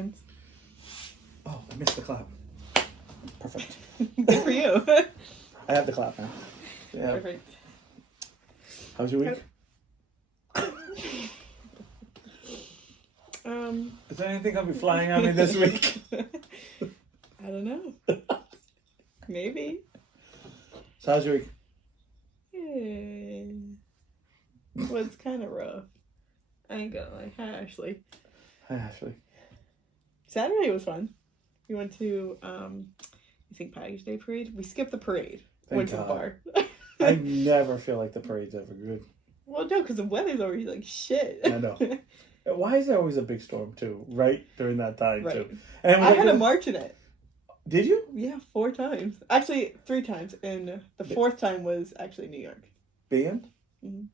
friends. Oh, I missed the clap. Perfect. Good for you. I have the clap now. Yeah. Perfect. How was your week? Is there anything gonna be flying on me this week? I don't know. Maybe. So how's your week? Yeah. Was kind of rough. I ain't gonna lie. Hi, Ashley. Hi, Ashley. Saturday was fun. We went to St. Patrick's Day parade. We skipped the parade. Went to the bar. I never feel like the parade's ever good. Well, no, because the weather's already like shit. I know. Why is there always a big storm too? Right during that time Right. too. And I had a march in it. Did you? Yeah, 4 times. Actually, 3 times, and the 4th time was actually New York. Band? Mm-hmm.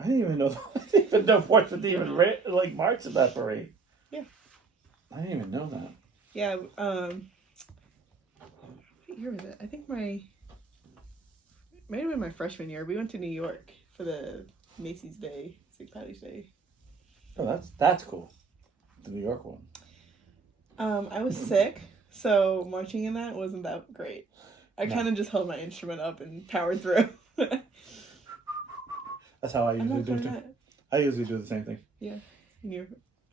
I didn't even know. I didn't even know Fourth would even like march in that parade. Yeah. I didn't even know that. Yeah. What year was it? I think might have been my freshman year. We went to New York for the Macy's Day, St. Patrick's Day. Oh, that's cool. The New York one. I was sick, so marching in that wasn't that great. I kind of just held my instrument up and powered through. That's how I usually do it. I usually do the same thing. Yeah.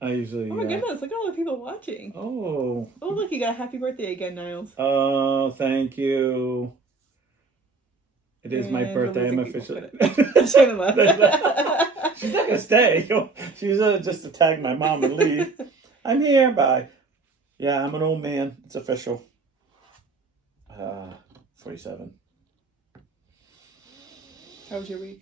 I usually. Oh my goodness! Look at all the people watching. Oh. Oh look, you got a happy birthday again, Niles. Oh, thank you. It is my birthday. I'm officially. Shannon left. She's not gonna stay. She's just to tag my mom and leave. I'm here. Bye. Yeah, I'm an old man. It's official. 47. How was your week?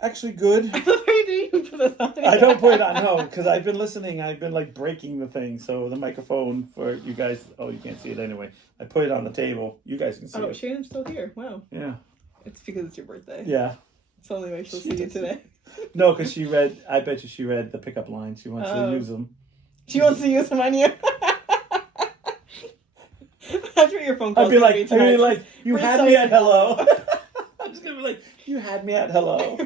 Actually, good. I love how you didn't even put this on. I don't put it on, no, because I've been listening. I've been like breaking the thing. So the microphone for you guys. Oh, you can't see it anyway. I put it on the table. You guys can see it. Oh, Shannon's still here. Wow. Yeah. It's because it's your birthday. Yeah. It's the only way she'll see you today. No, because she read. I bet you she read the pickup lines. She wants to use them. She wants to use them on you. That's what your phone calls. I'd be like, you had me at hello. I'm just gonna be like, you had me at hello.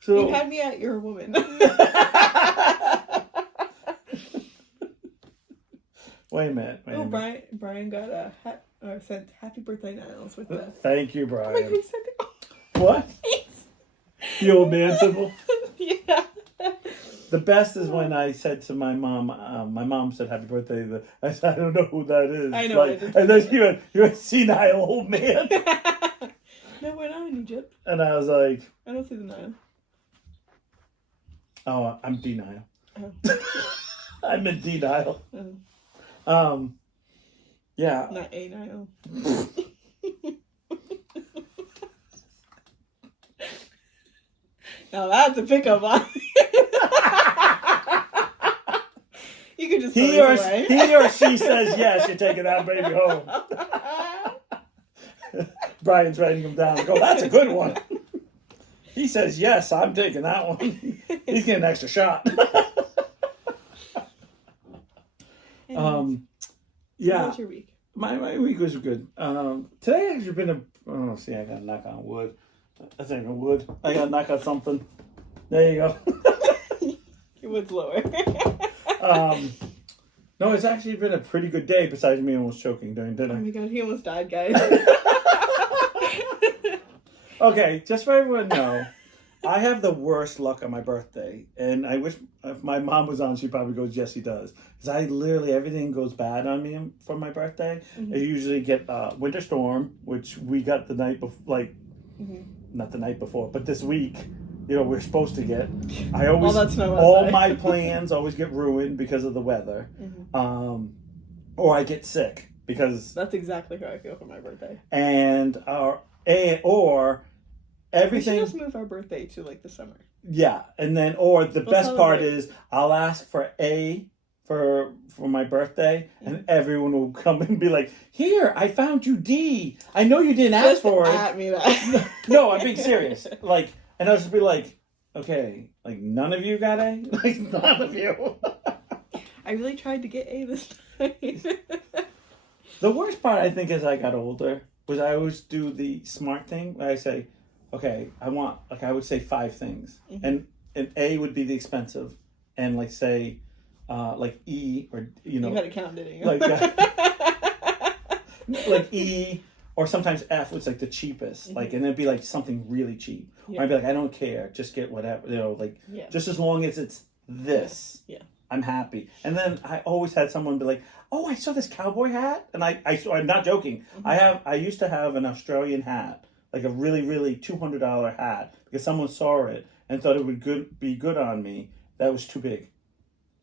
So you had me at you're a woman. Wait a minute. Brian got a sent happy birthday Niles with the. Thank you, Brian. Oh my God, he sent it. What? The old man symbol. Yeah. The best is when I said to my mom said happy birthday. I said, I don't know who that is. I know. Like, and then you're a senile old man. No, we're not in Egypt. And I was like, I don't see the Nile. Oh, I'm denial. Oh. I'm in denial. Oh. Yeah. Not a Nile. Now that's a pickup line. You can just he or she says yes, you're taking that baby home. Brian's writing him down. Go, that's a good one. He says yes, I'm taking that one. He's getting an extra shot. Yeah. How was your week? My week was good. Today has been I got to knock on wood. That's not even wood. I got to knock on something. There you go. Your wood's lower. No, it's actually been a pretty good day besides me almost choking during dinner. Oh my God, he almost died, guys. Okay, just so everyone know, I have the worst luck on my birthday. And I wish if my mom was on, she'd probably go, yes, he does. Because I literally, everything goes bad on me for my birthday. Mm-hmm. I usually get winter storm, which we got the night before, not the night before, but this week, we're supposed to get. I always, all my plans always get ruined because of the weather. Mm-hmm. Or I get sick because. That's exactly how I feel for my birthday. Or everything. We should just move our birthday to like the summer. Yeah, and then the best part is I'll ask for my birthday, and everyone will come and be like, "Here, I found you D. I know you didn't ask for it." At me that. No, I'm being serious. And I'll just be like, "Okay, none of you got A, none of you." I really tried to get A this time. The worst part, I think, as I got older, was I always do the smart thing where I say, okay, I want, like, I would say 5 things. And A would be the expensive. And, like, say, like E, or, you know. You had to count, didn't you? Like, like E, or sometimes F was, like, the cheapest. Like, and it'd be, like, something really cheap. Yeah. Or I'd be like, I don't care. Just get whatever, you know, like, just as long as it's this. Yeah. I'm happy. And then I always had someone be like, "Oh, I saw this cowboy hat," and I'm not joking. I used to have an Australian hat, like a really, really $200 hat, because someone saw it and thought it would be good on me. That was too big,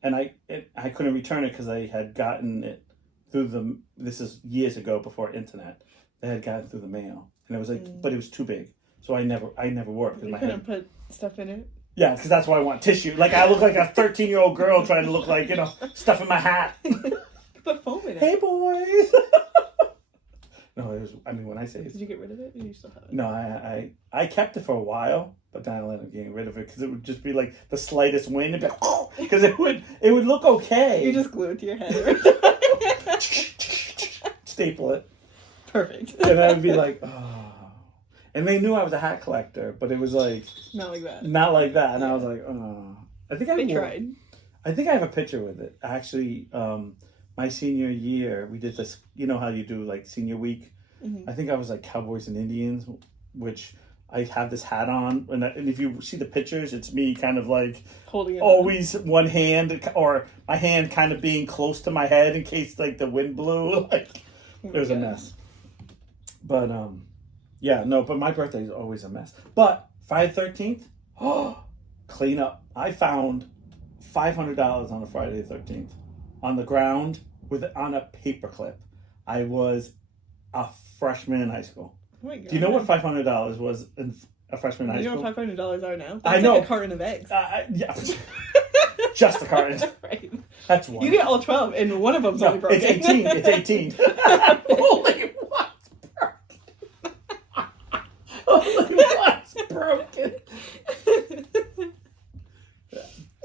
and I couldn't return it because I had gotten it through this is years ago before internet. I had gotten it through the mail, and it was like, but it was too big, so I never wore it. You couldn't put stuff in it. Yeah, because that's why I want tissue. Like, I look like a 13-year-old girl trying to look like, you know, stuff in my hat. Put foam in it. Hey, boys. No, it was, I mean, when I say... Did you get rid of it, or do you still have it? No, I kept it for a while, but then I ended up getting rid of it because it would just be like the slightest wind. It'd be like, oh, because it would look okay. You just glue it to your head. Staple it. Perfect. And I would be like, oh. And they knew I was a hat collector, but it was like... Not like that. Not like that. And I was like, oh. I think They tried. I think I have a picture with it. Actually, my senior year, we did this, you know how you do like senior week? I think I was like Cowboys and Indians, which I have this hat on. And if you see the pictures, it's me kind of like holding it always on one hand, or my hand kind of being close to my head in case like the wind blew. Like, it was a mess. But, yeah, no, but my birthday is always a mess. But Friday the 13th, clean up. I found $500 on a Friday the 13th on the ground on a paperclip. I was a freshman in high school. Oh my God. Do you know what $500 was in a freshman in high school? You know what $500 are now? That's I know. Like a carton of eggs. Yeah. Just a carton. Right. That's one. You get all 12, and one of them's only broken. It's 18. It's 18. Holy what? Only one's broken.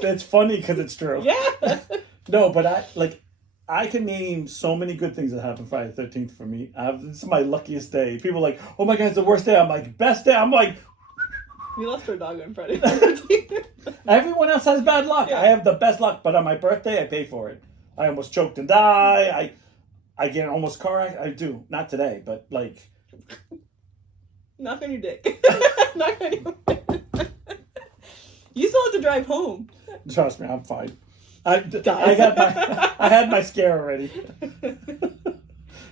That's funny because it's true. Yeah. No, but I can name so many good things that happened Friday the 13th for me. This is my luckiest day. People are like, oh my God, it's the worst day. I'm like, best day. I'm like, we lost our dog on Friday the 13th. Everyone else has bad luck. Yeah. I have the best luck, but on my birthday, I pay for it. I almost choked and die. I get almost car accident. I do. Not today, but like. Knock on your dick. Knock on your You still have to drive home. Trust me, I'm fine. I had my scare already.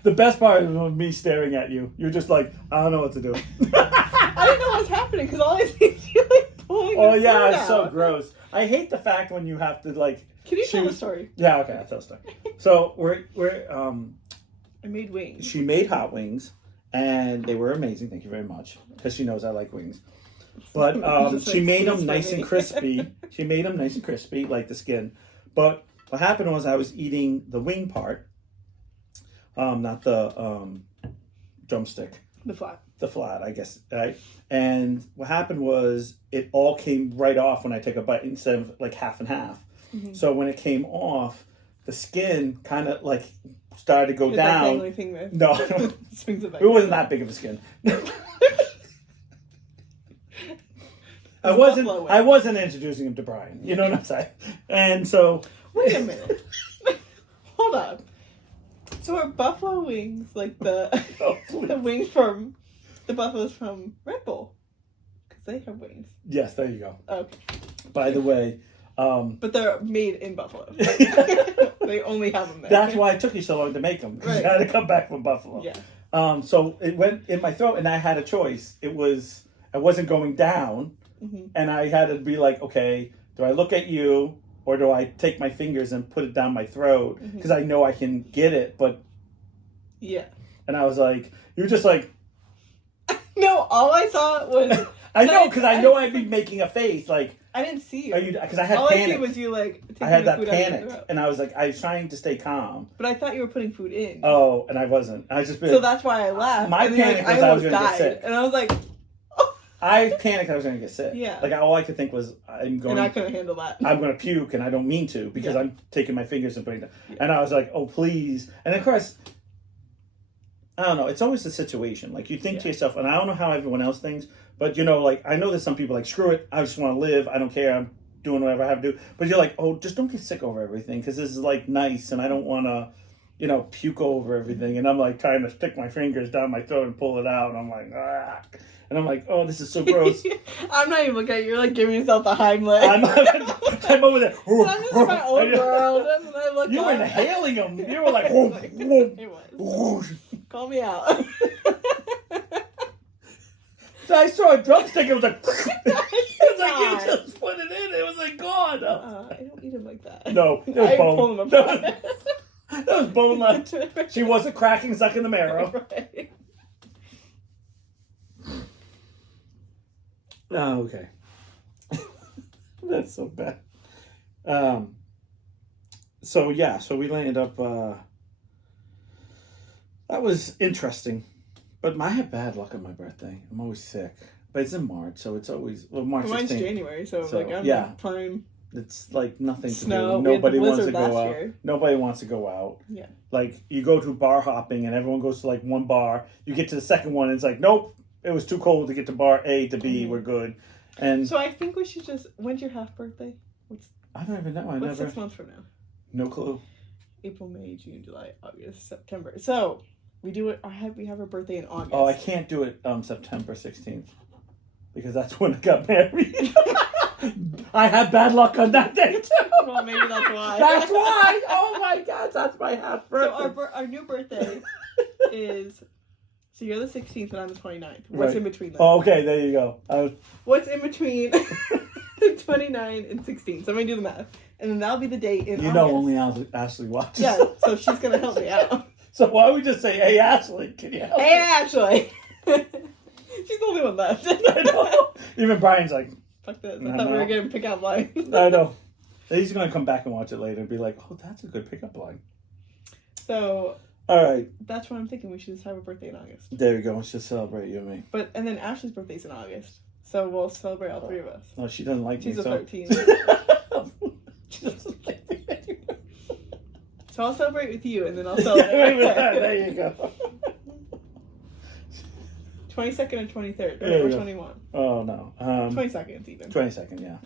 The best part was me staring at you. You're just like, I don't know what to do. I didn't know what was happening because all I see is you like pulling. Oh yeah, it's so gross. I hate the fact when you have to like. Can you tell the story? Yeah, okay, I'll tell the story. So we're I made wings. She made hot wings, and they were amazing. Thank you very much, because she knows I like wings. But she made them nice and crispy. She made them nice and crispy, like the skin. But what happened was I was eating the wing part, not the drumstick. The flat, I guess, right? And what happened was it all came right off when I took a bite instead of like half and half. Mm-hmm. So when it came off, the skin kind of like started to go down. Like thing there. No, it wasn't that big of a skin. I wasn't introducing him to Brian. You know what I'm saying? And so wait a minute. Hold up. So are buffalo wings like the the wings from the buffaloes from Red Bull? Because they have wings. Yes, there you go. Okay. By the way, but they're made in Buffalo. They only have them there. That's why it took you so long to make them. Because you had to come back from Buffalo. Yeah. So it went in my throat, and I had a choice. I wasn't going down, and I had to be like, okay, do I look at you? Or do I take my fingers and put it down my throat? Because I know I can get it, but... Yeah. And I was like, you're just like... No, all I saw was... I know, because I know I'd be making a face, like... I didn't see you. Because I had all panic. All I see was you, like... I had that panic, and I was like, I was trying to stay calm. But I thought you were putting food in. Oh, and I wasn't. I just... So that's why I laughed. My panic was I was going to get sick. And I was like... I panicked I was going to get sick. Yeah. Like, all I could think was, And I couldn't handle that. I'm going to puke, and I don't mean to, because I'm taking my fingers and putting them. Yeah. And I was like, oh, please. And of course, I don't know. It's always the situation. Like, you think to yourself, and I don't know how everyone else thinks, But you know, like I know there's some people like screw it. I just want to live. I don't care. I'm doing whatever I have to do. But you're like, oh, just don't get sick over everything because this is like nice, and I don't want to, you know, puke over everything. And I'm like trying to stick my fingers down my throat and pull it out. And I'm like, ah. And I'm like, oh, this is so gross. I'm not even looking at you. You're like giving yourself the Heimlich. I'm over there. I'm just in my own world. And I look You up. were inhaling them. You were like, It was. Call me out. So I saw a drumstick. It was like, it was like you just put it in. It was like gone. I don't eat them like that. No, it was I bone. pull them apart. That was bone left. She wasn't cracking, sucking the marrow. Right. Oh, okay. That's so bad. So yeah, so we landed up. That was interesting, but I have bad luck on my birthday. I'm always sick, but it's in March, so it's always March 16th. Mine's January, so like I'm yeah. prime. It's like nothing to Snow. do. Nobody We had the wants to blizzard go last out. year. Nobody wants to go out. Yeah. Like you go to bar hopping and everyone goes to like one bar. You get to the second one and it's like, nope, it was too cold to get to bar A to B. We're good. And so I think we should just. When's your half birthday? I don't even know. What's 6 months from now? No clue. April, May, June, July, August, September. So we do it. We have our birthday in August. Oh, I can't do it September 16th because that's when I got married. I had bad luck on that day too. Well, maybe that's why. That's why. Oh my God, that's my half birthday. So our new birthday is. So you're the 16th and I'm the 29th. What's in between that? Oh, okay, there you go. What's in between 29 and 16? Somebody do the math. And then that'll be the date in August. Only Ashley watches. Yeah, so she's going to help me out. So why don't we just say, hey, Ashley, can you help me? Hey, Ashley. She's the only one left. I know. Even Brian's like, fuck this. I thought we were getting pick-up lines. I know. He's going to come back and watch it later and be like, oh, that's a good pickup line. So... All right. That's what I'm thinking. We should just have a birthday in August. There we go. Let's just celebrate you and me. And then Ashley's birthday's in August. So we'll celebrate all three of us. No, she doesn't like She's me. She's a 13. She doesn't like me anymore. So I'll celebrate with you and then I'll celebrate with her. There you go. 22nd and 23rd. There Or you go. 21. Oh, no. 22nd even. 22nd, yeah.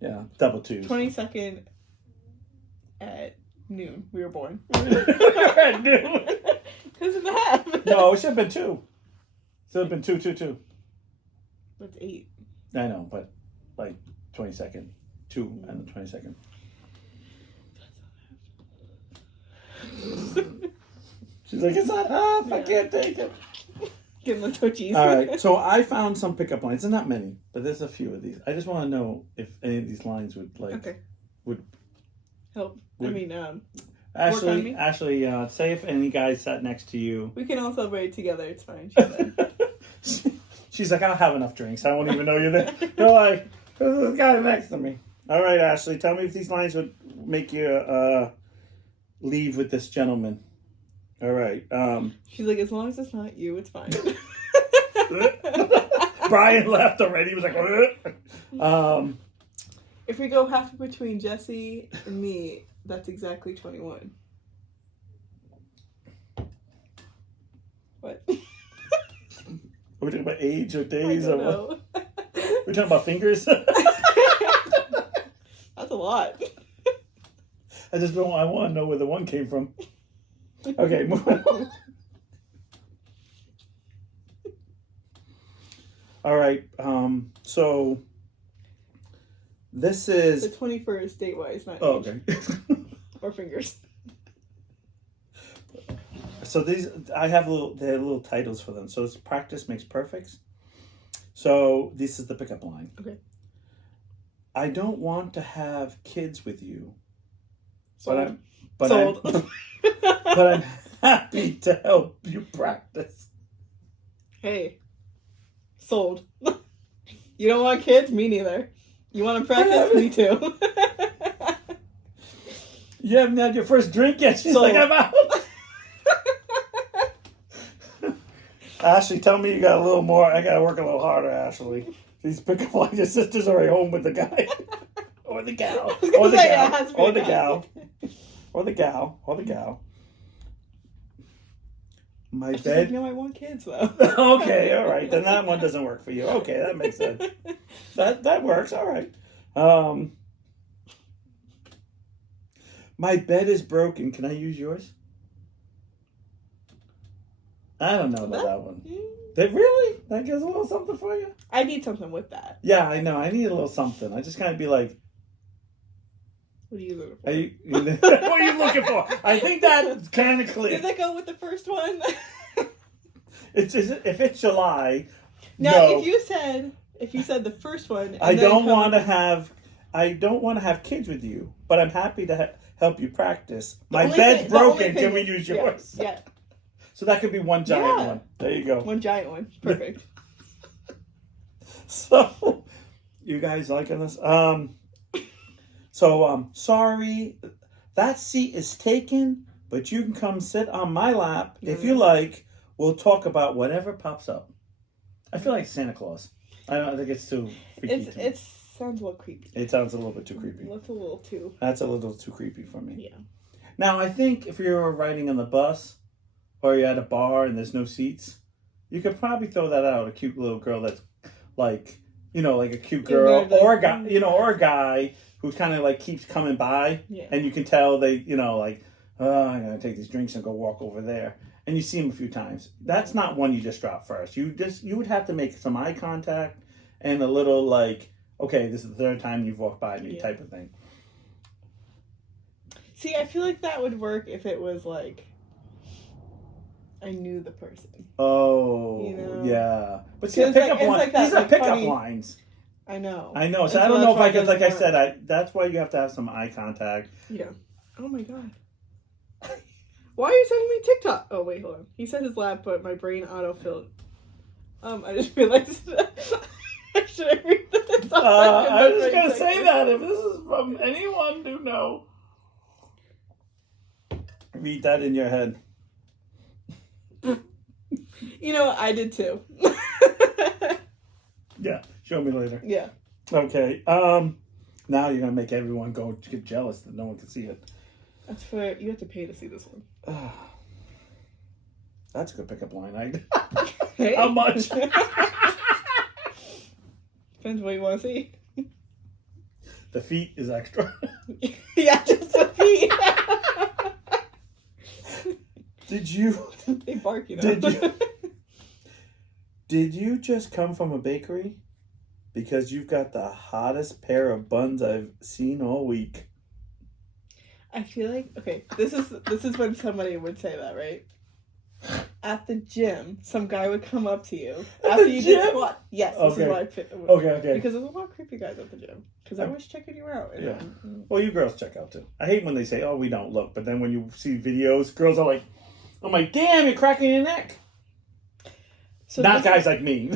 Yeah, double twos. 22nd at noon. We were born. At noon? Because in the half. No, it should have been 2. Should have been 2, 2, 2. That's 8. I know, but like 22nd. 2 and the 22nd. She's like, it's not half. I can't take it. Getting the touchies. All right, so I found some pickup lines. There's not many, but there's a few of these. I just want to know if any of these lines would help. Ashley, me? say if any guys sat next to you. We can all celebrate together. It's fine. She said. She's like, I'll have enough drinks. I won't even know you're there. You're like, there's this guy next to me. All right, Ashley, tell me if these lines would make you leave with this gentleman. All right. She's like, as long as it's not you, it's fine. Brian left already. He was like, if we go half between Jesse and me, that's exactly 21. What? Are we talking about age or days? I don't know. We're talking about fingers? That's a lot. I want to know where the one came from. Okay, moving on. All right, so this is... The 21st date-wise, not Oh, age. okay. Or fingers. So these, I have they're little titles for them. So it's practice makes perfect. So this is the pickup line. Okay. I don't want to have kids with you. Sold. But I'm happy to help you practice. Hey. Sold. You don't want kids? Me neither. You want to practice? Me too. You haven't had your first drink yet. She's Sold. like, I'm out. Ashley, tell me you got a little more. I got to work a little harder, Ashley. These pickup lines, your sister's already home with the guy. Or the gal. Or the gal. Or the gal. Or the gal. Or the gal. My She's bed. like, no, I want kids though. Okay, all right. Then that one doesn't work for you. Okay, that makes sense. That works. All right. My bed is broken. Can I use yours? I don't know about that one. Really? That gives a little something for you? I need something with that. Yeah, I know. I need a little something. I just kind of be like, what are you looking for? what are you looking for? I think that's kind of clear. Does that go with the first one? If it's July, now, no. if you said the first one, and I don't want to have kids with you, but I'm happy to help you practice. My bed's broken. Can we use yours? Yeah. So that could be one giant one. There you go. One giant one. Perfect. So, you guys liking this? Sorry, that seat is taken, but you can come sit on my lap if you like. We'll talk about whatever pops up. I feel like Santa Claus. I don't think it's too freaky. It sounds a little creepy. It sounds a little bit too creepy. That's a little too. That's a little too creepy for me. Yeah. Now, I think if you're riding on the bus or you're at a bar and there's no seats, you could probably throw that out. A cute little girl that's like, like a cute girl or a guy, or a guy who kind of like keeps coming by, and you can tell they, I'm gonna take these drinks and go walk over there, and you see him a few times. That's not one you just drop first. You would have to make some eye contact and a little like, okay, this is the third time you've walked by me type of thing. See, I feel like that would work if it was like I knew the person. Oh, yeah. But see, these are pickup lines. I know. So I don't know if I could, like I said, that's why you have to have some eye contact. Yeah. Oh my God. Why are you sending me TikTok? Oh, wait, hold on. He said his lap, but my brain autofilled. I just realized should I read this? I was just going to say that if this is from anyone you know. Read that in your head. I did too. Yeah, show me later. Yeah. Okay. Now you're gonna make everyone get jealous that no one can see it. That's fair. You have to pay to see this one. That's a good pickup line. Hey. How much? Depends what you want to see. The feet is extra. Yeah, just the feet. Did you? They bark, Did you just come from a bakery? Because you've got the hottest pair of buns I've seen all week. I feel like this is when somebody would say that, right? At the gym, some guy would come up to you after you did squat. Yes, this is why I picked. Okay. Because there's a lot of creepy guys at the gym. Because I was checking you out. Yeah. Well, you girls check out too. I hate when they say, "Oh, we don't look," but then when you see videos, girls are like, "I'm like, damn, you're cracking your neck." So not guys like me.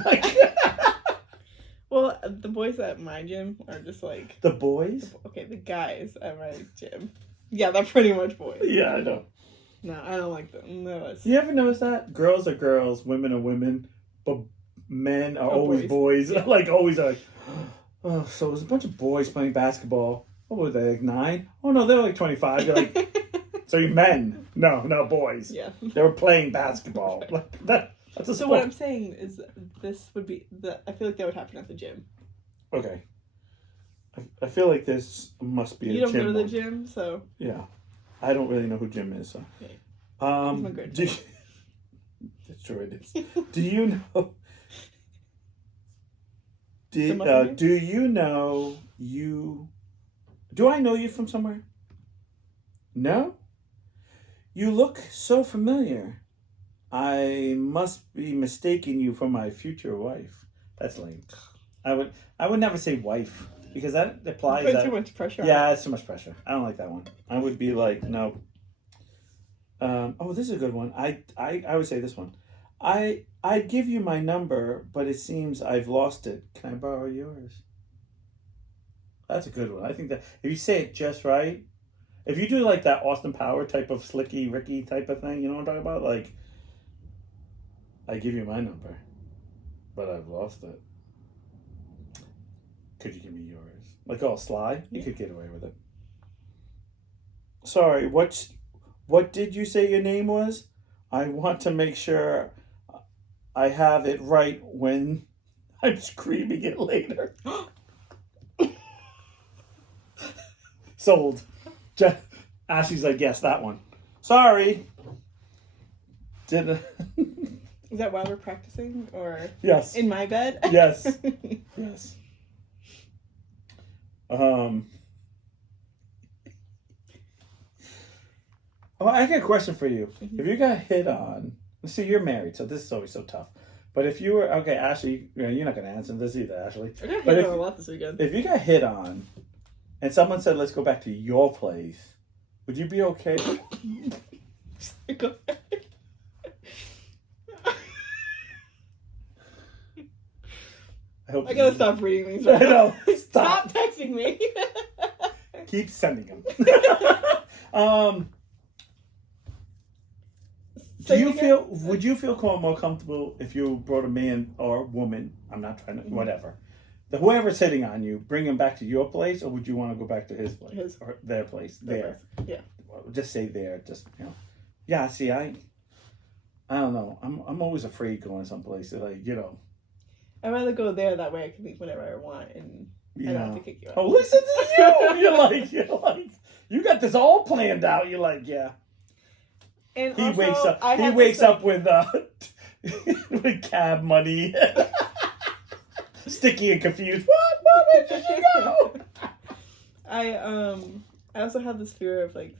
Well, the boys at my gym are just like the boys. The guys at my gym. Yeah, they're pretty much boys. Yeah, I know. No, I don't like them. No, you ever notice that? Girls are girls, women are women, but men are always boys. Yeah. Always like, oh, so there's a bunch of boys playing basketball. What were they, like 9? Oh no, they're like 25. You're like, so you're men? No, boys. Yeah. They were playing basketball. That's a sport. So what I'm saying is this would be I feel like that would happen at the gym. Okay. I feel like this must be a gym. You don't go to the gym, so yeah. I don't really know who Jim is, so. Okay. That's true, it is. Do you know? Do you know you? Do I know you from somewhere? No. You look so familiar. I must be mistaking you for my future wife. That's lame. I would never say wife. Because that implies that... too much pressure. Yeah, it's too much pressure. I don't like that one. I would be like, no. This is a good one. I would say this one. I'd give you my number, but it seems I've lost it. Can I borrow yours? That's a good one. I think that if you say it just right, if you do like that Austin Power type of slicky Ricky type of thing, you know what I'm talking about? Like, I give you my number, but I've lost it. Could you give me yours? Like all sly? You could get away with it. Sorry, what did you say your name was? I want to make sure I have it right when I'm screaming it later. Sold. Ashley's like, yes, that one. Sorry. Didn't. Is that while we're practicing or Yes. in my bed? Yes. Yes. Oh, I got a question for you. If you got hit on, see, you're married, so this is always so tough. But if you were, okay, Ashley, you're not going to answer this either, Ashley. I got hit on a lot this weekend. If you got hit on and someone said, let's go back to your place, would you be okay? Go ahead. I gotta stop reading these. Right I know. Stop texting me. Keep sending them. Would you feel more comfortable if you brought a man or woman, I'm not trying to, whatever, whoever's hitting on you, bring him back to your place, or would you want to go back to his place? Or their place? There. Yeah. Just say there, Yeah, see, I don't know. I'm always afraid going someplace, like, I'd rather go there, that way I can leave whenever I want and I don't have to kick you out. Oh, listen to you! You're like, you got this all planned out. You're like, yeah. And he also, wakes up with with cab money. Sticky and confused. What? Where did you go? I also have this fear of like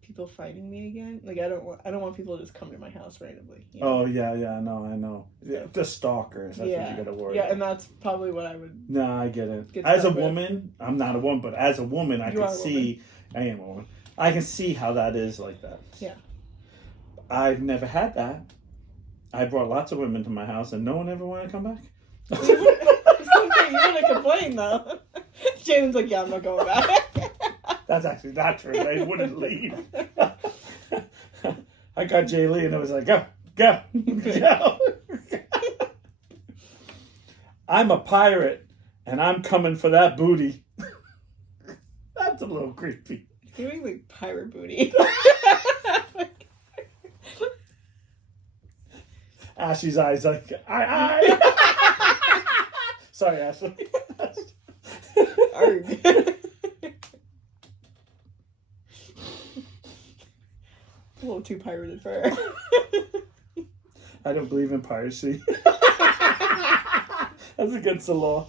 people finding me again. Like I don't want people to just come to my house randomly. Oh yeah, I know. Yeah, the stalkers. That's what you gotta worry. Yeah, and that's probably what I would. No, I get it. As a woman, I'm not a woman, but as a woman, I can see. I am a woman. I can see how that is like that. Yeah. I've never had that. I brought lots of women to my house, and no one ever wanted to come back. You're gonna complain though. Jaden's like, yeah, I'm not going back. That's actually not true. They wouldn't leave. I got Jay Lee, and I was like, go. I'm a pirate, and I'm coming for that booty. That's a little creepy. You're doing like pirate booty. Ashley's eyes like, I. Sorry, Ashley. Arg. A little too pirated for her. I don't believe in piracy. That's against the law.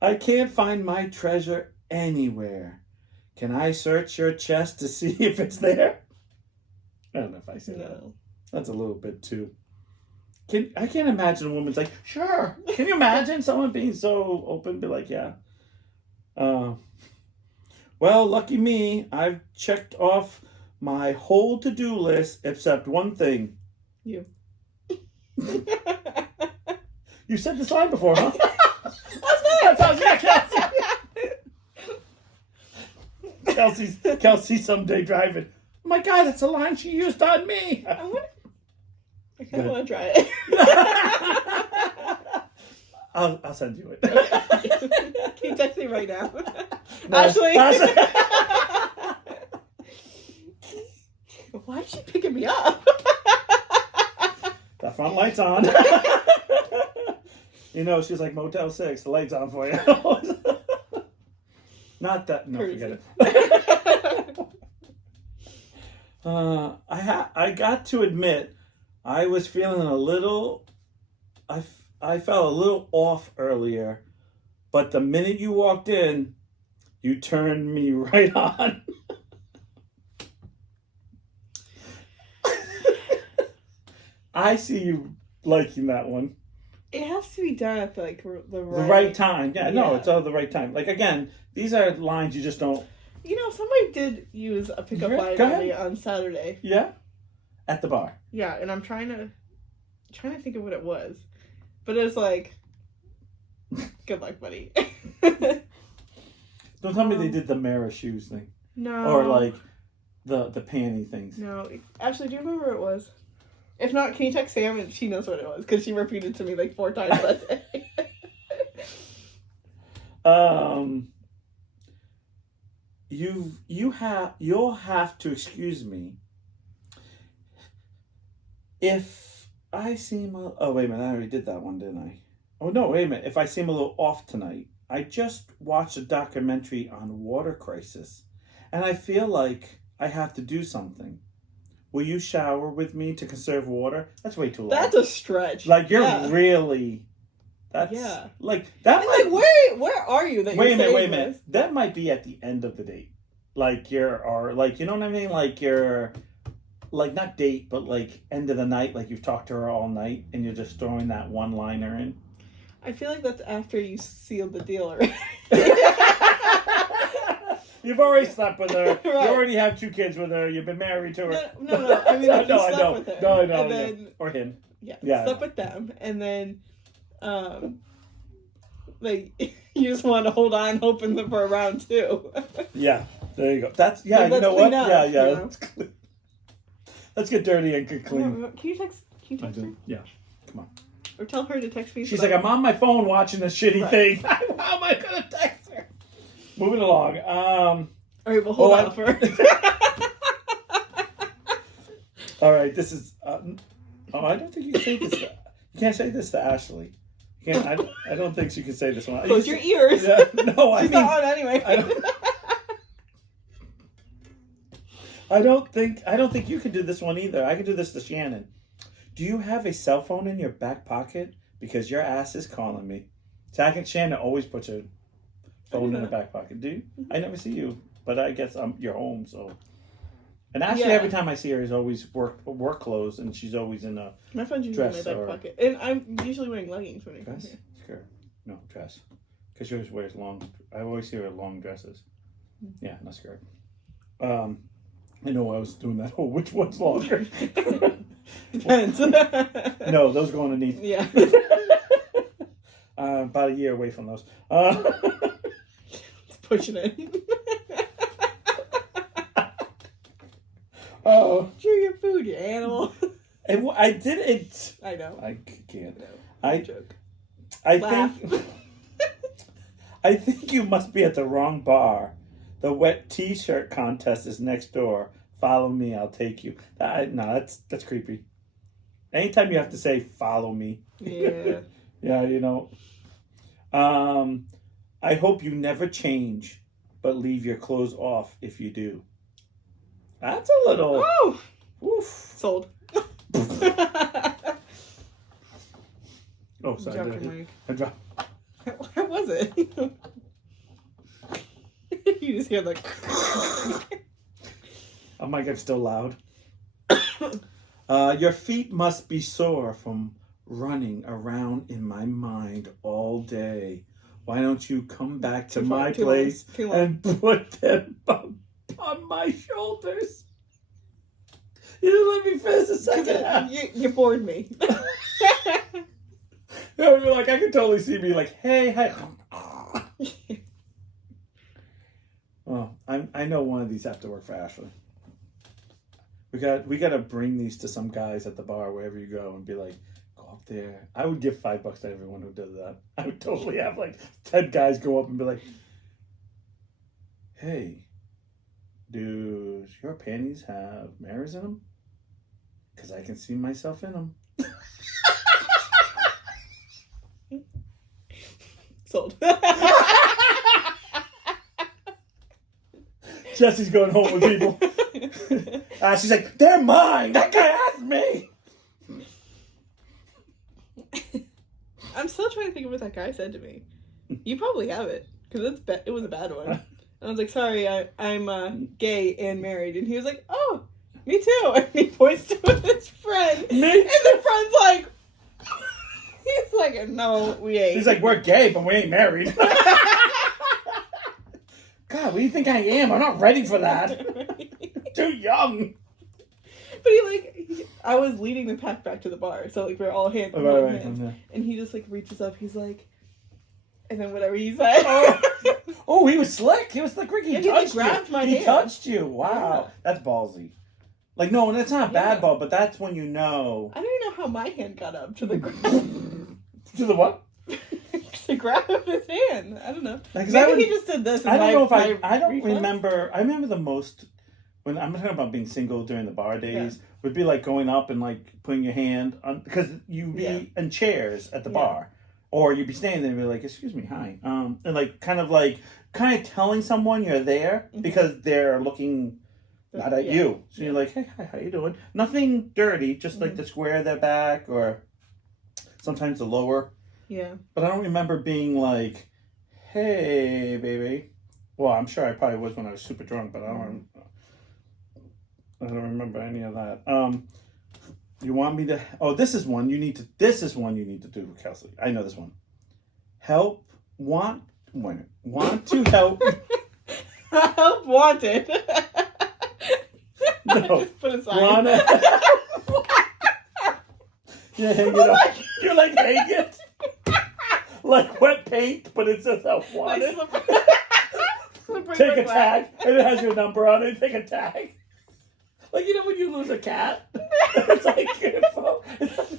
I can't find my treasure anywhere. Can I search your chest to see if it's there? I don't know if I say that. That's a little bit too. I can't imagine a woman's like, sure. Can you imagine someone being so open, be like, yeah. Well, lucky me, I've checked off my whole to-do list except one thing. You. You said this line before, huh? That's Kelsey. Kelsey someday driving. Oh my God, that's a line she used on me. I kind of want to try it. I'll send you it. Can you text me right now? No. Ashley! Why is she picking me up? The front light's on. She's like Motel 6. The light's on for you. Not that. No, Crazy. Forget it. I got to admit, I was feeling a little. I felt a little off earlier, but the minute you walked in, you turned me right on. I see you liking that one. It has to be done at the right time. Yeah, no, it's all the right time. Like, again, these are lines you just don't. Somebody did use a pickup line on me on Saturday. Yeah? At the bar. Yeah, and I'm trying to think of what it was. But it was like, good luck, buddy. Don't tell me they did the mirror shoes thing. No. Or like the panty things. No. Actually, do you remember what it was? If not, can you text Sam and she knows what it was? Because she repeated to me like 4 times that day. You'll have to excuse me. If I seem oh wait a minute, I already did that one, didn't I? Oh no, wait a minute. If I seem a little off tonight, I just watched a documentary on water crisis, and I feel like I have to do something. Will you shower with me to conserve water? That's way too long. That's a stretch. Like you're really. That's like that. And might, like where are you? That wait you're a minute, saying wait a minute. this? That might be at the end of the date. Like or like you know what I mean? Like you're like not date, but like end of the night. Like you've talked to her all night, and you're just throwing that one liner in. I feel like that's after you sealed the deal already. You've already slept with her. Right. You already have 2 kids with her. You've been married to her. No. I mean, like, you I slept know. with her. No, And then, or him. Yeah, slept with them, and then, like you just want to hold on, hoping for a round 2. Yeah, there you go. That's Like, you know what? up, Yeah. you know? Let's get dirty and get clean. Can you text her? Yeah, come on. Or tell her to text me. She's like, I'm on my phone watching this shitty thing. How am I gonna text her? Moving along. All right, well, hold on for. All right, this is. I don't think you can say this. You can't say this to Ashley. You can't. I don't think she can say this one. Close your ears. Yeah, no, I She's mean, not on anyway. I don't think you can do this one either. I can do this to Shannon. Do you have a cell phone in your back pocket? Because your ass is calling me. Shannon always puts her phone in her back pocket. Do you? I never see you, but I guess you're home, so. And actually, every time I see her, is always work clothes, and she's always in a my phone's usually in my back pocket, and I'm usually wearing leggings when I come here. Skirt, no dress, because yours wears long. I always see her in long dresses. Yeah, not skirt. I know I was doing that. Oh, which one's longer? Depends. No, those go underneath. Yeah. About a year away from those. Pushing it. Oh, chew your food, you animal. I did it. I know. I can't. No, I joke. Think. I think you must be at the wrong bar. The wet T-shirt contest is next door. Follow me, I'll take you. No, that's creepy. Anytime you have to say "follow me," Yeah. Yeah, you know. I hope you never change, but leave your clothes off if you do. That's a little. Oh, oof. Sold. Oh, sorry. I dropped. Where was it? You just hear like. Oh my God, still loud. Your feet must be sore from running around in my mind all day. Why don't you come back to my place and put them on my shoulders? You didn't let me finish the second half. You bored me. Like I can totally see me like, hey. Well, I know one of these have to work for Ashley. We got to bring these to some guys at the bar wherever you go and be like, go up there. I would give $5 to everyone who does that. I would totally have like 10 guys go up and be like, hey, do your panties have mirrors in them? Because I can see myself in them. Sold. Jesse's going home with people. She's like, they're mine. That guy asked me. I'm still trying to think of what that guy said to me. You probably have it because it was a bad one. And I was like, sorry, I'm gay and married, and he was like, oh, me too. And he points to his friend, Me? And the friend's like, he's like, no, we ain't. He's like, we're gay, but we ain't married. God, what do you think I am? I'm not ready for that. Too young. But I was leading the pack back to the bar, so like we're all hands, and he just like reaches up. He's like, and then whatever he said. Oh, he was slick. He was slick. Ricky, he touched you. Grabbed my hand. He touched you. Wow, that's ballsy. Like no, that's not a bad ball, but that's when you know. I don't even know how my hand got up to the ground. To the what? To grab his hand. I don't know. Maybe he just did this. I don't know if I don't remember. I remember the most when I'm talking about being single during the bar days, would be like going up and like putting your hand on, because you be in chairs at the bar, or you'd be standing there and be like, "Excuse me, hi," and like kind of telling someone you're there because they're looking not at you. So you're like, "Hey, hi, how you doing?" Nothing dirty, just like the square of their back or sometimes the lower. Yeah. But I don't remember being like, "Hey, baby." Well, I'm sure I probably was when I was super drunk, but I don't remember any of that. You want me to? Oh, this is one you need to. This is one you need to do, Kelsey. I know this one. Want to help. Help wanted. No. Just put aside. Yeah, hang it up. You're like, hang it. Like wet paint, but it says help wanted. Take a tag, and it has your number on it. Take a tag. Like, you know when you lose a cat? It's like,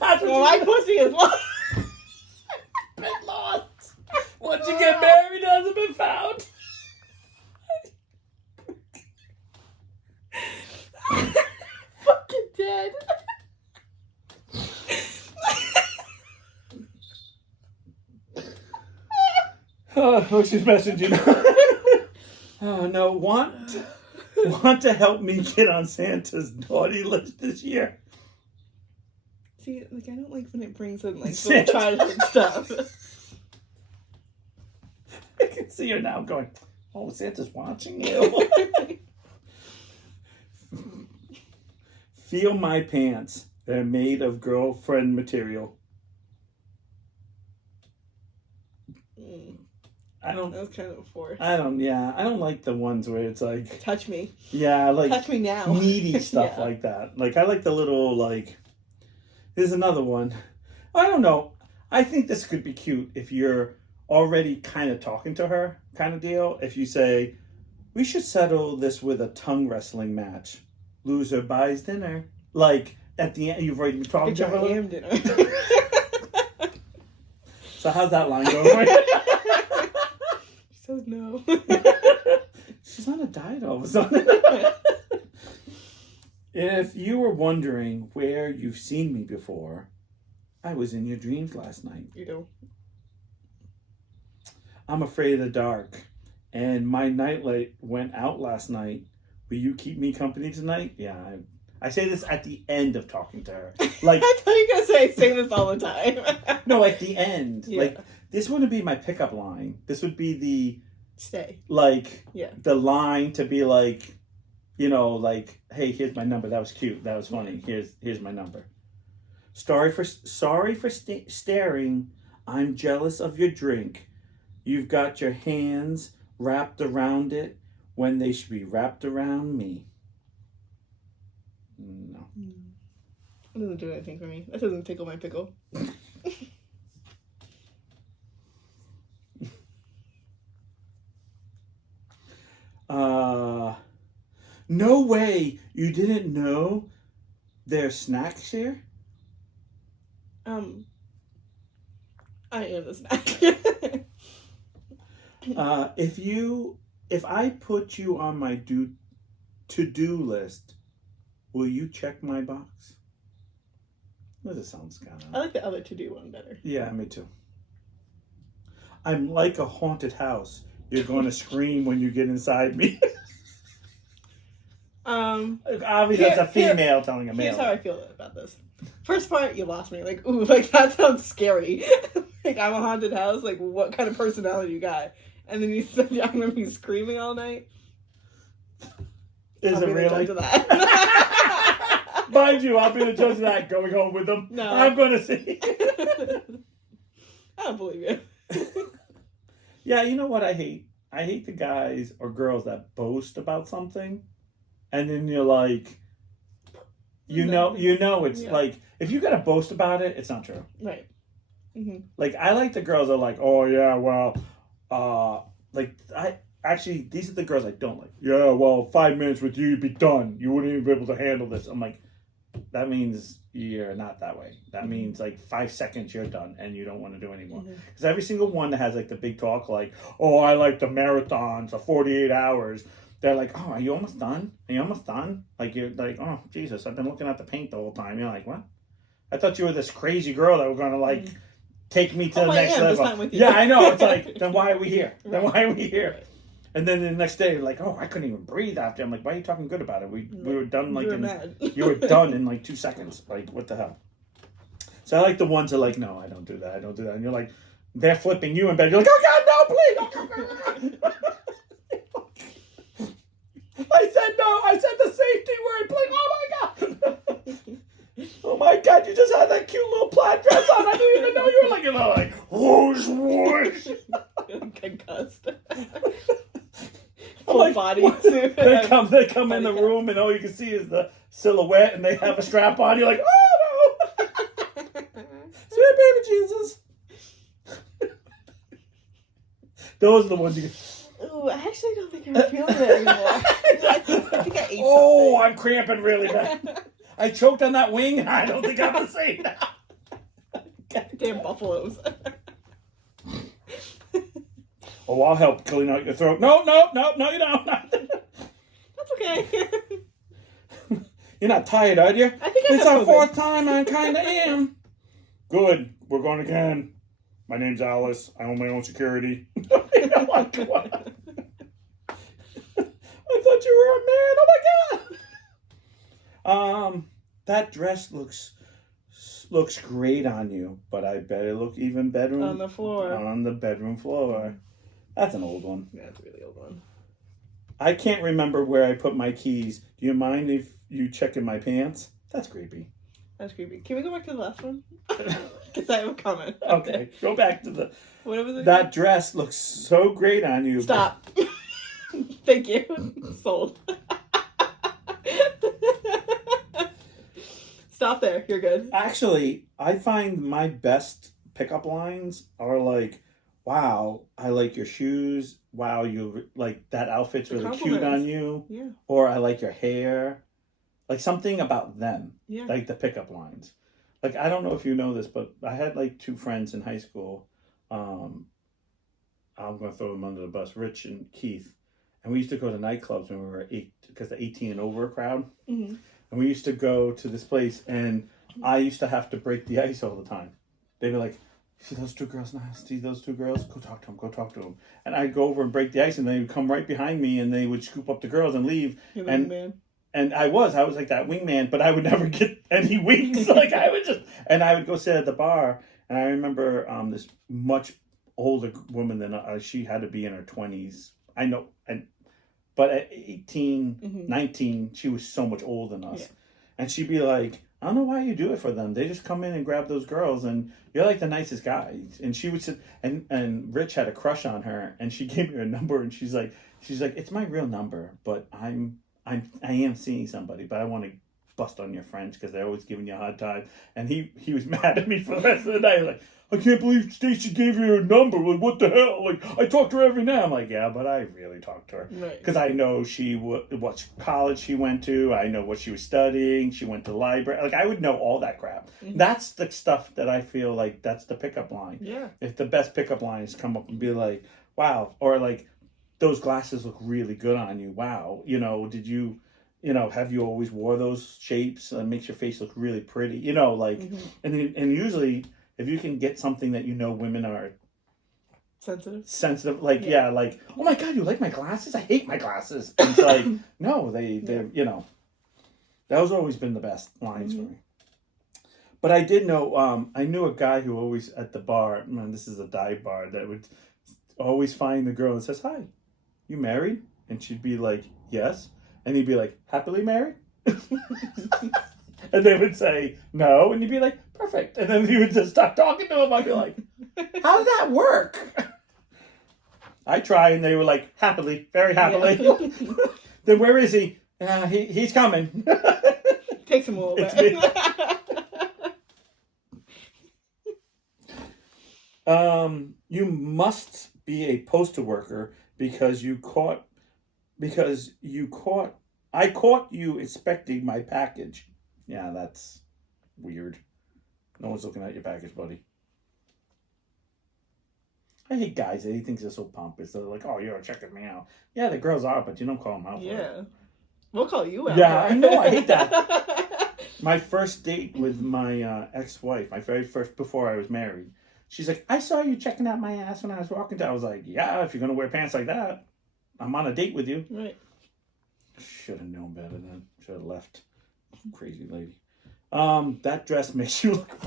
my pussy is lost. Been lost. Once you get married, it hasn't been found. Fucking dead. Oh, she's messaging. Oh no, want to help me get on Santa's naughty list this year. See, like, I don't like when it brings in, like, Santa. little childhood stuff. I can see her now going, oh, Santa's watching you. Feel my pants. They're made of girlfriend material. That was kind of a force. I don't like the ones where it's like... Touch me. Yeah, like... Touch me now. Needy stuff like that. Like, I like the little, like... There's another one. I don't know. I think this could be cute if you're already kind of talking to her kind of deal. If you say, we should settle this with a tongue wrestling match. Loser buys dinner. Like, at the end, you've already been talking to her. I am dinner. So how's that line going? She says no. She's on a diet all of a sudden. If you were wondering where you've seen me before, I was in your dreams last night. You know. I'm afraid of the dark, and my nightlight went out last night. Will you keep me company tonight? Yeah, I say this at the end of talking to her. Like, I thought you were going to say I say this all the time. No, at the end. Yeah. Like, this wouldn't be my pickup line. This would be the... Stay. Like, yeah. The line to be like, you know, like, hey, here's my number. That was cute. That was funny. Here's my number. Sorry for staring. I'm jealous of your drink. You've got your hands wrapped around it when they should be wrapped around me. No. That doesn't do anything for me. That doesn't tickle my pickle. No way you didn't know there's snacks here? I am the snack. If I put you on my to-do list, will you check my box? Well, this sounds kind of... I like the other to-do one better. Yeah, me too. I'm like a haunted house. You're going to scream when you get inside me. Obviously, that's a female telling a male. Here's how I feel about this. First part, you lost me. Like, ooh, like, that sounds scary. Like, I'm a haunted house. Like, what kind of personality you got? And then you said I'm going to be screaming all night. Is I'll it be the really? judge of that. Mind you, I'll be the judge of that going home with them. No. I'm going to see. I don't believe you. Yeah, you know what I hate? I hate the guys or girls that boast about something. And then you're like, you know it's like, if you gotta boast about it, it's not true. Right. Mm-hmm. Like, I like the girls that are like, oh yeah, well, like, these are the girls I don't like. Yeah, well, 5 minutes with you, you'd be done. You wouldn't even be able to handle this. I'm like, that means you're not that way. That means like 5 seconds you're done and you don't want to do anymore. Because every single one that has like the big talk, like, oh, I like the marathons of 48 hours. they're like, "Oh, are you almost done? Are you almost done?" Like you're like, "Oh, Jesus, I've been looking at the paint the whole time." You're like, "What? I thought you were this crazy girl that were gonna like take me to the next level." This time with you. Yeah, I know. It's like, then why are we here? Then Right. why are we here? Right. And then the next day, like, "Oh, I couldn't even breathe after." I'm like, "Why are you talking good about it? We were done like You were mad. you were done in like 2 seconds. Like, what the hell?" So I like the ones that are like, "No, I don't do that. I don't do that." And you're like, they're flipping you in bed. You're like, "Oh God, no, please!" I said no. I said the safety word, please. Oh my God. Oh my God, you just had that cute little plaid dress on. I didn't even know you were like, whoosh, whoosh. Concussed. I'm Full like, body what? suit. They come Body in the cast. room and all you can see is the silhouette and they have a strap on. You're like, "Oh no. Sweet baby Jesus." Those are the ones you can... Ooh, I actually don't think I'm feeling it anymore. I think I ate Oh, something. I'm cramping really bad. I choked on that wing. I don't think I'm the same now. Goddamn buffaloes. Oh, I'll help clean out your throat. No, you don't. That's okay. You're not tired, are you? I think I It's have our COVID. 4th time. I kind of am. Good. We're going again. My name's Alice. I own my own security. I'm like, what? I thought you were a man. Oh my God. That dress looks great on you, but I bet it look even better On the floor. on the bedroom floor. That's an old one. Yeah, it's a really old one. I can't remember where I put my keys. Do you mind if you check in my pants? That's creepy. That's creepy. Can we go back to the last one? Because I have a comment. Okay, go back to the... What was it? That dress looks so great on you. Stop. Thank you. Sold. Stop there. You're good. Actually, I find my best pickup lines are like, "Wow, I like your shoes. Wow, you like that outfit's The really cute on you." Yeah. Or I like your hair. Like something about them. Yeah. Like the pickup lines. Like, I don't know if you know this, but I had like 2 friends in high school. I'm going to throw them under the bus, Rich and Keith. And we used to go to nightclubs when we were 8, because the 18 and over crowd. Mm-hmm. And we used to go to this place, and I used to have to break the ice all the time. They'd be like, "See those 2 girls now? See those 2 girls? Go talk to them. And I'd go over and break the ice, and they would come right behind me, and they would scoop up the girls and leave. You're the And man. And I was like that wingman, but I would never get any wings. Like I would go sit at the bar. And I remember this much older woman than she had to be in her 20s. I know, but at 18, 19, she was so much older than us. Yeah. And she'd be like, "I don't know why you do it for them. They just come in and grab those girls, and you're like the nicest guy." And she would sit, and Rich had a crush on her, and she gave me her number, and she's like, "It's my real number, but I am seeing somebody, but I want to bust on your friends because they're always giving you a hard time." And he was mad at me for the rest of the night. Like, "I can't believe Stacy gave you her number. Like, what the hell? Like, I talk to her every night." I'm like, "Yeah, but I really talked to her because I know what college she went to. I know what she was studying. She went to the library. Like, I would know all that crap." Mm-hmm. That's the stuff that I feel like that's the pickup line. Yeah. If the best pickup lines come up and be like, "Wow," or like, "Those glasses look really good on you. Wow. Did you, have you always wore those shapes? It makes your face look really pretty." Like, and usually if you can get something that women are sensitive, like, yeah, like, "Oh my God, you like my glasses? I hate my glasses." And it's like, no, they're, that has always been the best lines for me. But I did know, I knew a guy who always at the bar, man, this is a dive bar, that would always find the girl and says, "Hi, you married?" And she'd be like, "Yes." And he'd be like, "Happily married?" And they would say, "No." And he'd be like, "Perfect." And then he would just stop talking to him. I'd be like, "How did that work?" I try, and they were like, "Happily, very happily." Yeah. Then where is he? He's coming. Takes him a little bit. You must be a postal worker because I caught you inspecting my package. Yeah, that's weird. No one's looking at your package, buddy. I hate guys. He thinks they're so pompous. They're like, "Oh, you're checking me out." Yeah, the girls are, but you don't call them out. For it. Yeah. We'll call you out. Yeah, for I know. I hate that. that. My first date with my ex-wife, my very first before I was married, she's like, "I saw you checking out my ass when I was walking down." I was like, "Yeah, if you're gonna wear pants like that, I'm on a date with you." Right. Should have known better then. Should have left. Crazy lady. That dress makes you look.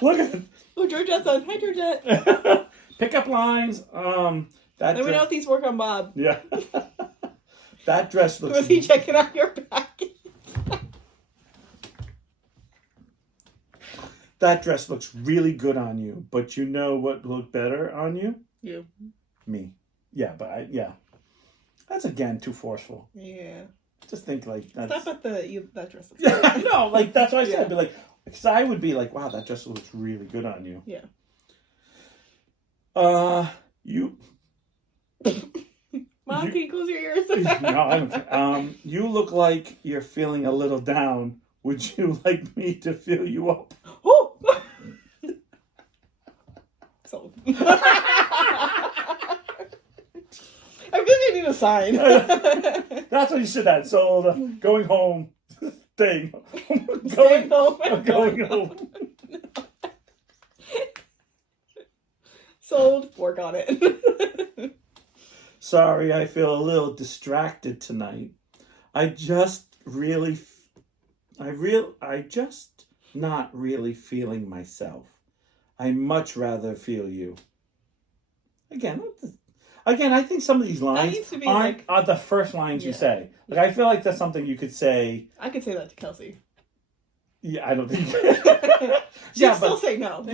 Look at it. Oh, Georgette's on. Hi, Georgette. Pickup lines. That. Let me know if these work on Bob. Yeah. That dress looks. Was he checking out your package? That dress looks really good on you, but you know what looked better on you? You. Me. Yeah, but yeah. That's again too forceful. Yeah. Just think like that's. Stop at that dress. Looks Yeah, good. no, like that's what I said. Yeah. I'd be like, because I would be like, wow, that dress looks really good on you. Yeah. You. Mom, can you close your ears? No, I don't care. You look like you're feeling a little down. Would you like me to fill you up? Oh! So. I feel like I need a sign. That's what you should have. So the going home thing. Staying home. Going home. Sold. Work on it. Sorry, I feel a little distracted tonight. I just not really feeling myself. I much rather feel you. Again, I think some of these lines needs to be are the first lines you Yeah. say. Like I feel like that's something you could say. I could say that to Kelsey. Yeah, I don't think. She'd still say no.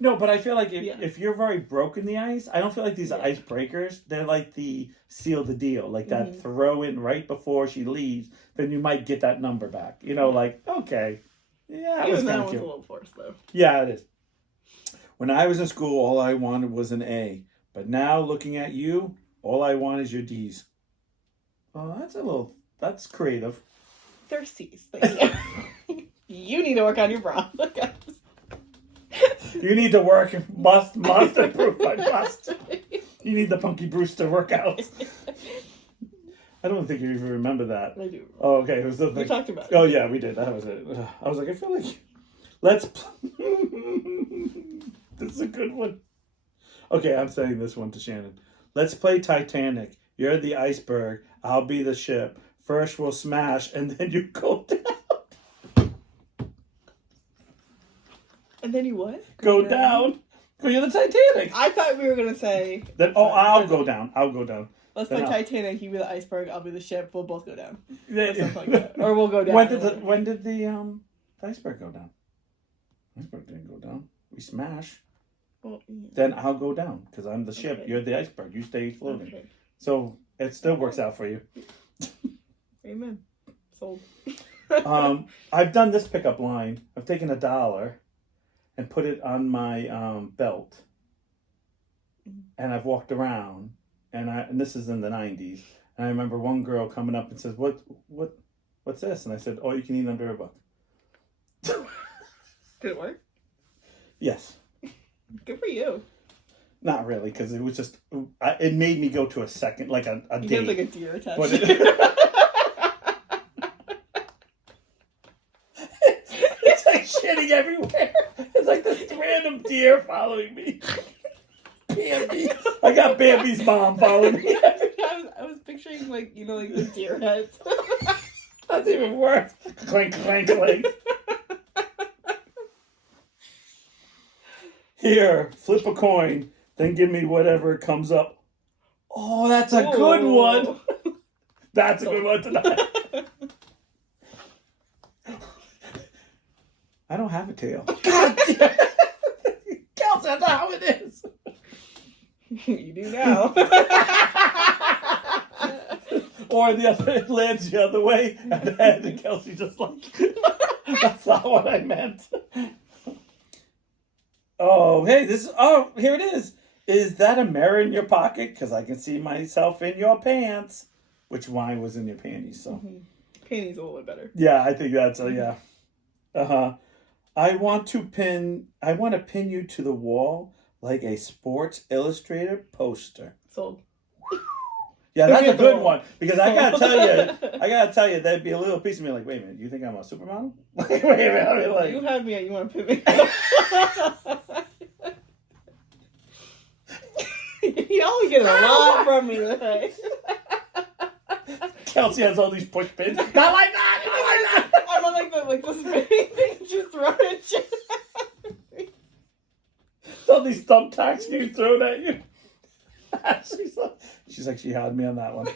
No, but I feel like Yeah. if you're very broke in the ice, I don't feel like these are icebreakers. They're like the seal the deal, like that throw in right before she leaves. Then you might get that number back. You know, like okay, yeah, it was Even that kind of one's a cute. little forced though. Yeah, it is. When I was in school, all I wanted was an A. But now, looking at you, all I want is your D's. Oh, that's creative. They're C's. You need to work on your bra. You need to work monster proof my bust. You need the Punky Brewster workout. I don't think you even remember that. I do. Oh, okay. It was the We thing. talked about it. Oh, yeah, we did. That was it. I was like, I feel like let's. This is a good one. Okay, I'm saying this one to Shannon. Let's play Titanic. You're the iceberg. I'll be the ship. First we'll smash, and then you go down. And then you what? Go down. Oh, you're the Titanic. I thought we were gonna say. Then I'll go down. I'll go down. Let's Then play I'll- Titanic. You be the iceberg. I'll be the ship. We'll both go down. Yeah. Something like that. Or we'll go down. When did the iceberg go down? Iceberg didn't go down. We smash. Well, yeah. Then I'll go down because I'm the ship. Okay. You're the iceberg. You stay floating. Okay. So it still works out for you. Amen. Sold. I've done this pickup line. I've taken $1 and put it on my belt, and I've walked around, and this is in the 90s. And I remember one girl coming up and says, "What's this?" And I said, "Oh, you can eat under a buck." Did it work? Yes. Good for you. Not really, because it was just it made me go to a second, like a You date. have like a deer attached. But to you. It's like shitting everywhere. It's like this random deer following me. Bambi. I got Bambi's mom following me. I was picturing like like the deer heads. That's even worse. Clank, clank, clank. Here, flip a coin, then give me whatever comes up. Oh, that's a good one. That's a good one tonight. I don't have a tail. God damn. Kelsey, that's how it is. You do now. Or the other, it lands the other way, and the head, and Kelsey just like, that's not what I meant. Oh, hey, here it is. Is that a mirror in your pocket? Because I can see myself in your pants. Which mine was in your panties, so. Panties a little bit better. Yeah, I think that's yeah. Uh-huh. I want to pin you to the wall like a Sports Illustrated poster. Sold. Yeah, that's a good one because I gotta tell you, there'd be a little piece of me like, wait a minute, you think I'm a supermodel? Like, wait a minute, I mean, like, you had me at you want to pivot. You only get a lot from me today. Kelsey has all these push pins. Not like that. Not like that. I'm on like this many things just thrown at you. All these thumbtacks you thrown at you. She's like, she had me on that one.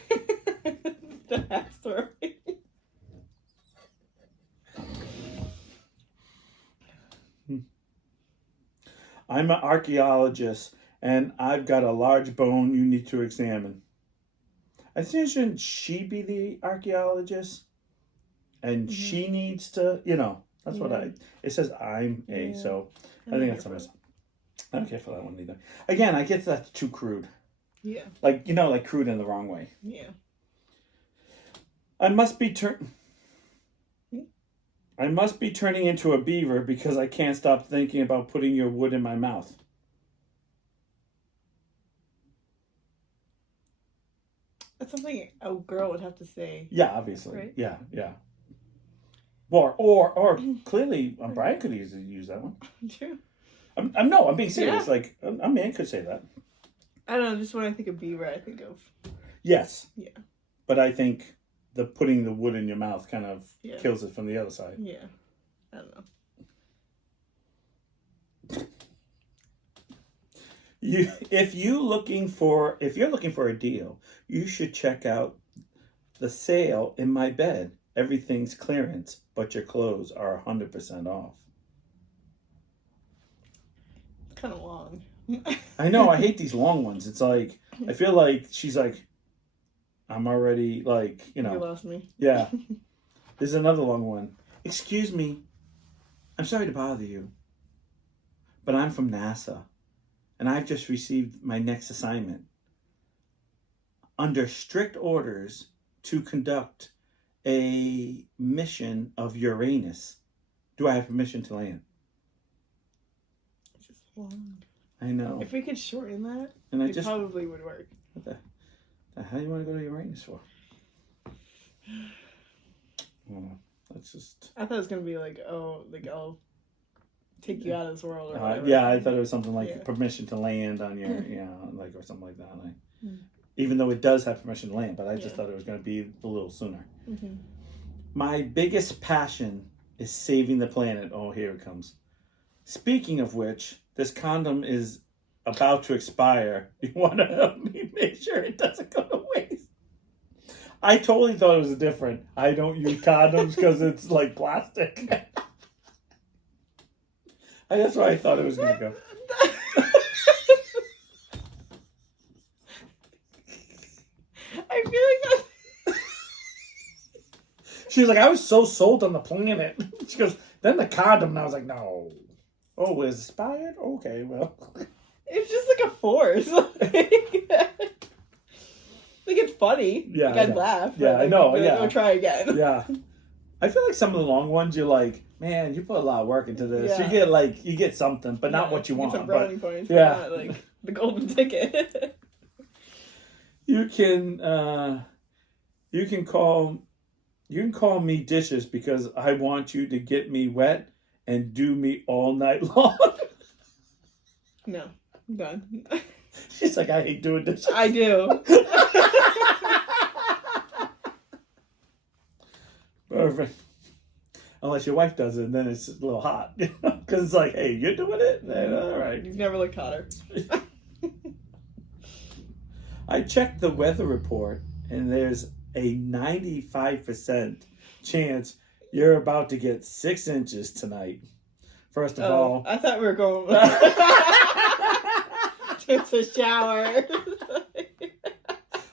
That's story. I'm an archaeologist, and I've got a large bone you need to examine. I think shouldn't she be the archaeologist? And she needs to, that's what it says I'm a, so I think that's something. I don't care for that one either. Again, I get that's too crude. Yeah. Like, like crude in the wrong way. Yeah. I must be turning into a beaver because I can't stop thinking about putting your wood in my mouth. That's something a girl would have to say. Yeah, obviously. Right? Yeah. Or clearly, Brian could easily use that one. True. I'm being serious. Yeah. Like, a man could say that. I don't know, just when I think of beaver, I think of... Yes. Yeah. But I think the putting the wood in your mouth kind of kills it from the other side. Yeah. I don't know. If you're looking for a deal, you should check out the sale in my bed. Everything's clearance, but your clothes are 100% off. It's kind of long. I know, I hate these long ones. It's like, I feel like she's like, I'm already like, You lost me. Yeah. There's another long one. Excuse me, I'm sorry to bother you, but I'm from NASA, and I've just received my next assignment. Under strict orders to conduct a mission of Uranus. Do I have permission to land? It's just long. I know. If we could shorten that, And it probably would work. What the hell do you want to go to Uranus for? That's just... I thought it was going to be like, I'll take you out of this world or whatever. Yeah, I thought it was something like permission to land on your, like, or something like that. Even though it does have permission to land, but I just thought it was going to be a little sooner. Mm-hmm. My biggest passion is saving the planet. Oh, here it comes. Speaking of which, this condom is about to expire. You want to help me make sure it doesn't go to waste? I totally thought it was different. I don't use condoms because it's like plastic. That's why I thought it was going to go. I feel like that's... She was like, I was so sold on the planet. She goes, then the condom, and I was like, no. Oh, it's expired? Okay, well. It's just like a force. Like, it's funny. Yeah, like, I'd laugh. Yeah, like, I know. We'll try again. Yeah. I feel like some of the long ones, you're like, man, you put a lot of work into this. Yeah. You get something, but not what you want. Some brownie points. Yeah. Not, like, the golden ticket. You can call me dishes because I want you to get me wet and do me all night long. No, I'm done. She's like, I hate doing dishes. I do. Perfect. Unless your wife does it, and then it's a little hot. Because it's like, hey, you're doing it? All right. You've never looked hotter. I checked the weather report, and there's a 95% chance you're about to get 6 inches tonight. First of all... I thought we were going... It's a shower.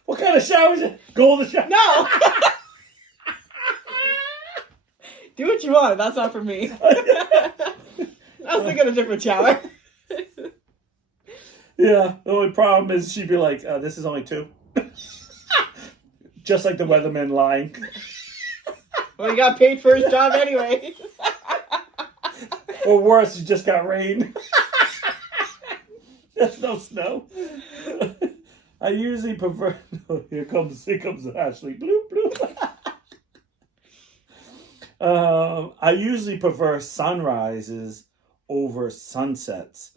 What kind of shower is it? Golden shower? No! Do what you want. That's not for me. I was thinking of a different shower. Yeah, the only problem is she'd be like, this is only 2. Just like the weatherman lying. Well, he got paid for his job anyway. Or worse, he just got rain. There's no snow. I usually prefer. Oh, here comes Ashley. Bloop bloop. I usually prefer sunrises over sunsets.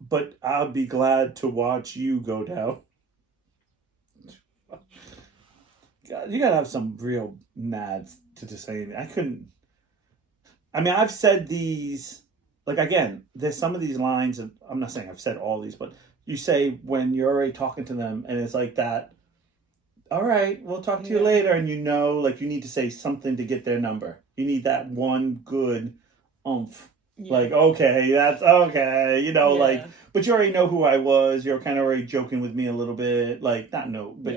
But I'll be glad to watch you go down. God, you gotta have some real nads to say anything. I couldn't. I mean, I've said these. Like again, there's some of these lines. I'm not saying I've said all these, but you say when you're already talking to them, and it's like that. All right, we'll talk to you later, and like you need to say something to get their number. You need that one good oomph. Yeah. Like, okay, that's okay, like, but you already know who I was. You're kind of already joking with me a little bit, like, not no, but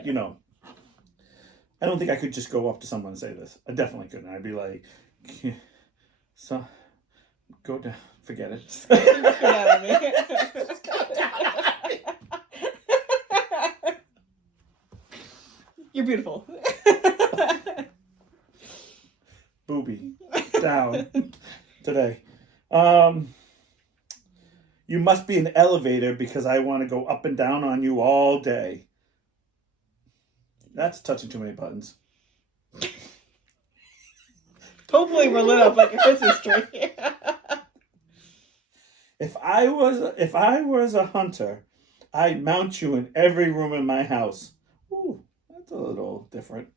I don't think I could just go up to someone and say this. I definitely couldn't. I'd be like, so, go down, forget it. Just go down on me. You're beautiful. Booby down today. You must be an elevator because I want to go up and down on you all day. That's touching too many buttons. Hopefully we're lit up like a Christmas tree. If I was a hunter, I'd mount you in every room in my house. Ooh, that's a little different.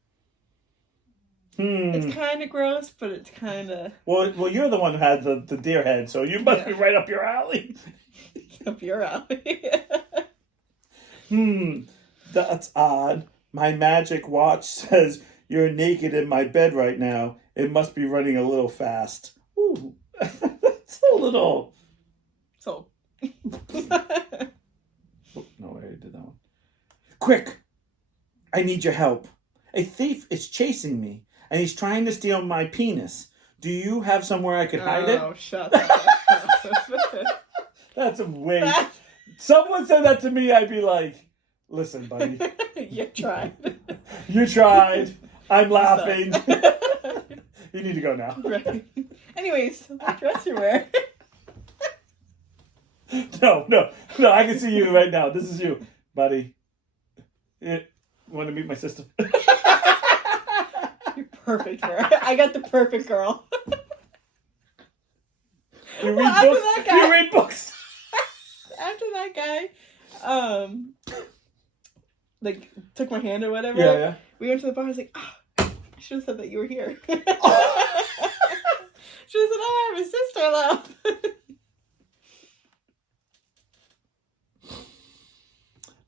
It's kind of gross, but it's kind of... Well, you're the one who had the deer head, so you must be right up your alley. Up your alley. That's odd. My magic watch says you're naked in my bed right now. It must be running a little fast. Ooh, that's a little... So... Oh, no, I already did that one. Quick! I need your help. A thief is chasing me. And he's trying to steal my penis. Do you have somewhere I could hide it? Oh, shut up. That's a way. Someone said that to me, I'd be like, listen, buddy. You tried. You tried. I'm laughing. You need to go now. Right. Anyways, what dress you're wearing? No, I can see you right now. This is you, buddy. Want to meet my sister? You're perfect for her. I got the perfect girl. You read books. After that guy, took my hand or whatever. Yeah. We went to the bar. I was like, I should have said that you were here. Should have said, I have a sister, love.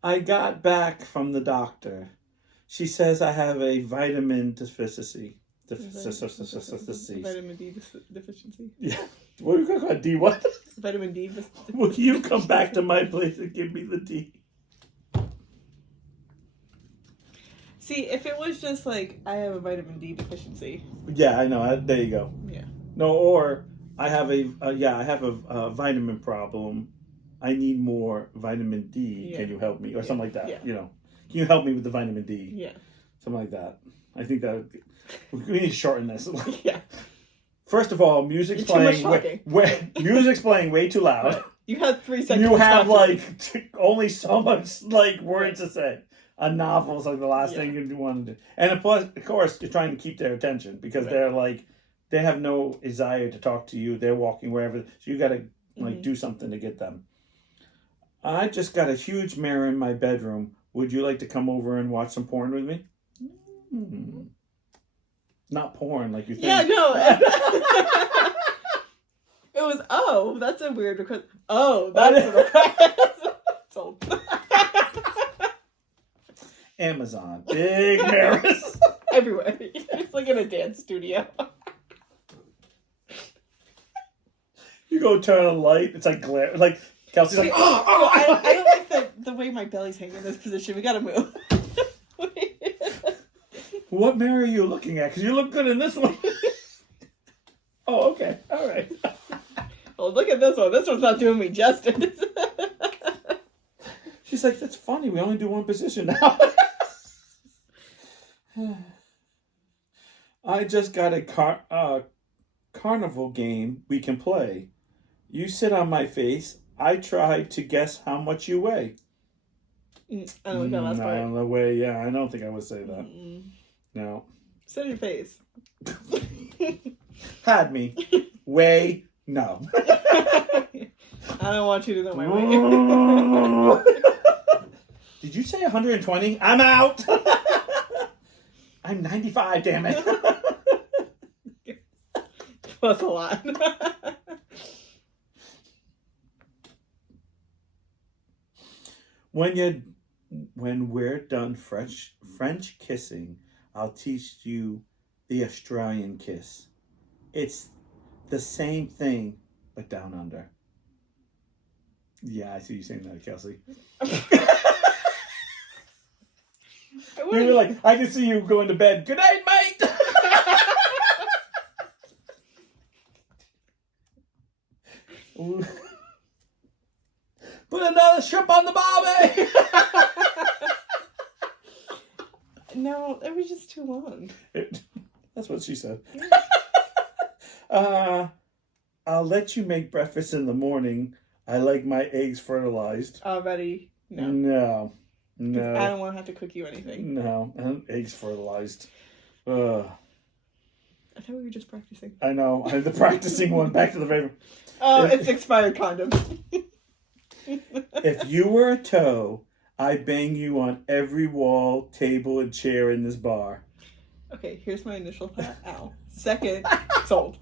I got back from the doctor. She says I have a vitamin deficiency. Vitamin D deficiency. Yeah. What are we going to call it? D what? Vitamin D deficiency. Will you come back to my place and give me the D? See, if it was just like, I have a vitamin D deficiency. Yeah, I know. There you go. Yeah. No, or I have a vitamin problem. I need more vitamin D. Yeah. Can you help me? Or something like that. Yeah. Can you help me with the vitamin D? Yeah. Something like that. I think that we need to shorten this. Yeah. First of all, music's playing way too loud. Right. You had 3 seconds. You have only so much words to say. A novel is like the last thing you want to do, and of course, you're trying to keep their attention because they're they have no desire to talk to you. They're walking wherever, so you got to do something to get them. I just got a huge mirror in my bedroom. Would you like to come over and watch some porn with me? Not porn like you think. Yeah, no. It was, that's a weird request. That's a request. Sold. Amazon. Big mirrors. Everywhere. It's like in a dance studio. You go turn on a light, it's like glare. Like, Kelsey's like, I don't like the way my belly's hanging in this position. We gotta move. What mirror are you looking at? Because you look good in this one. Oh, okay. All right. Well, look at this one. This one's not doing me justice. She's like, that's funny. We only do one position now. I just got a carnival game we can play. You sit on my face. I tried to guess how much you weigh. I don't like that last part. No, the way, yeah, I don't think I would say that. No. Sit in your face. Had me. Weigh, no. I don't want you to know my weight. Did you say 120? I'm out. I'm 95, damn it. That's a lot. When we're done French kissing, I'll teach you the Australian kiss. It's the same thing, but down under. Yeah, I see you saying that, Kelsey. You were like, I can see you going to bed. Good night, mate. Put another shrimp on the barbie. No, it was just too long. That's what she said. I'll let you make breakfast in the morning. I like my eggs fertilized. Already? No. No. I don't want to have to cook you anything. No, eggs fertilized. I thought we were just practicing. I know. I'm the practicing one. Back to the favorite. Oh, it's expired condoms. If you were a toe, I'd bang you on every wall, table, and chair in this bar. Okay, here's my initial thought. Ow. Second, sold.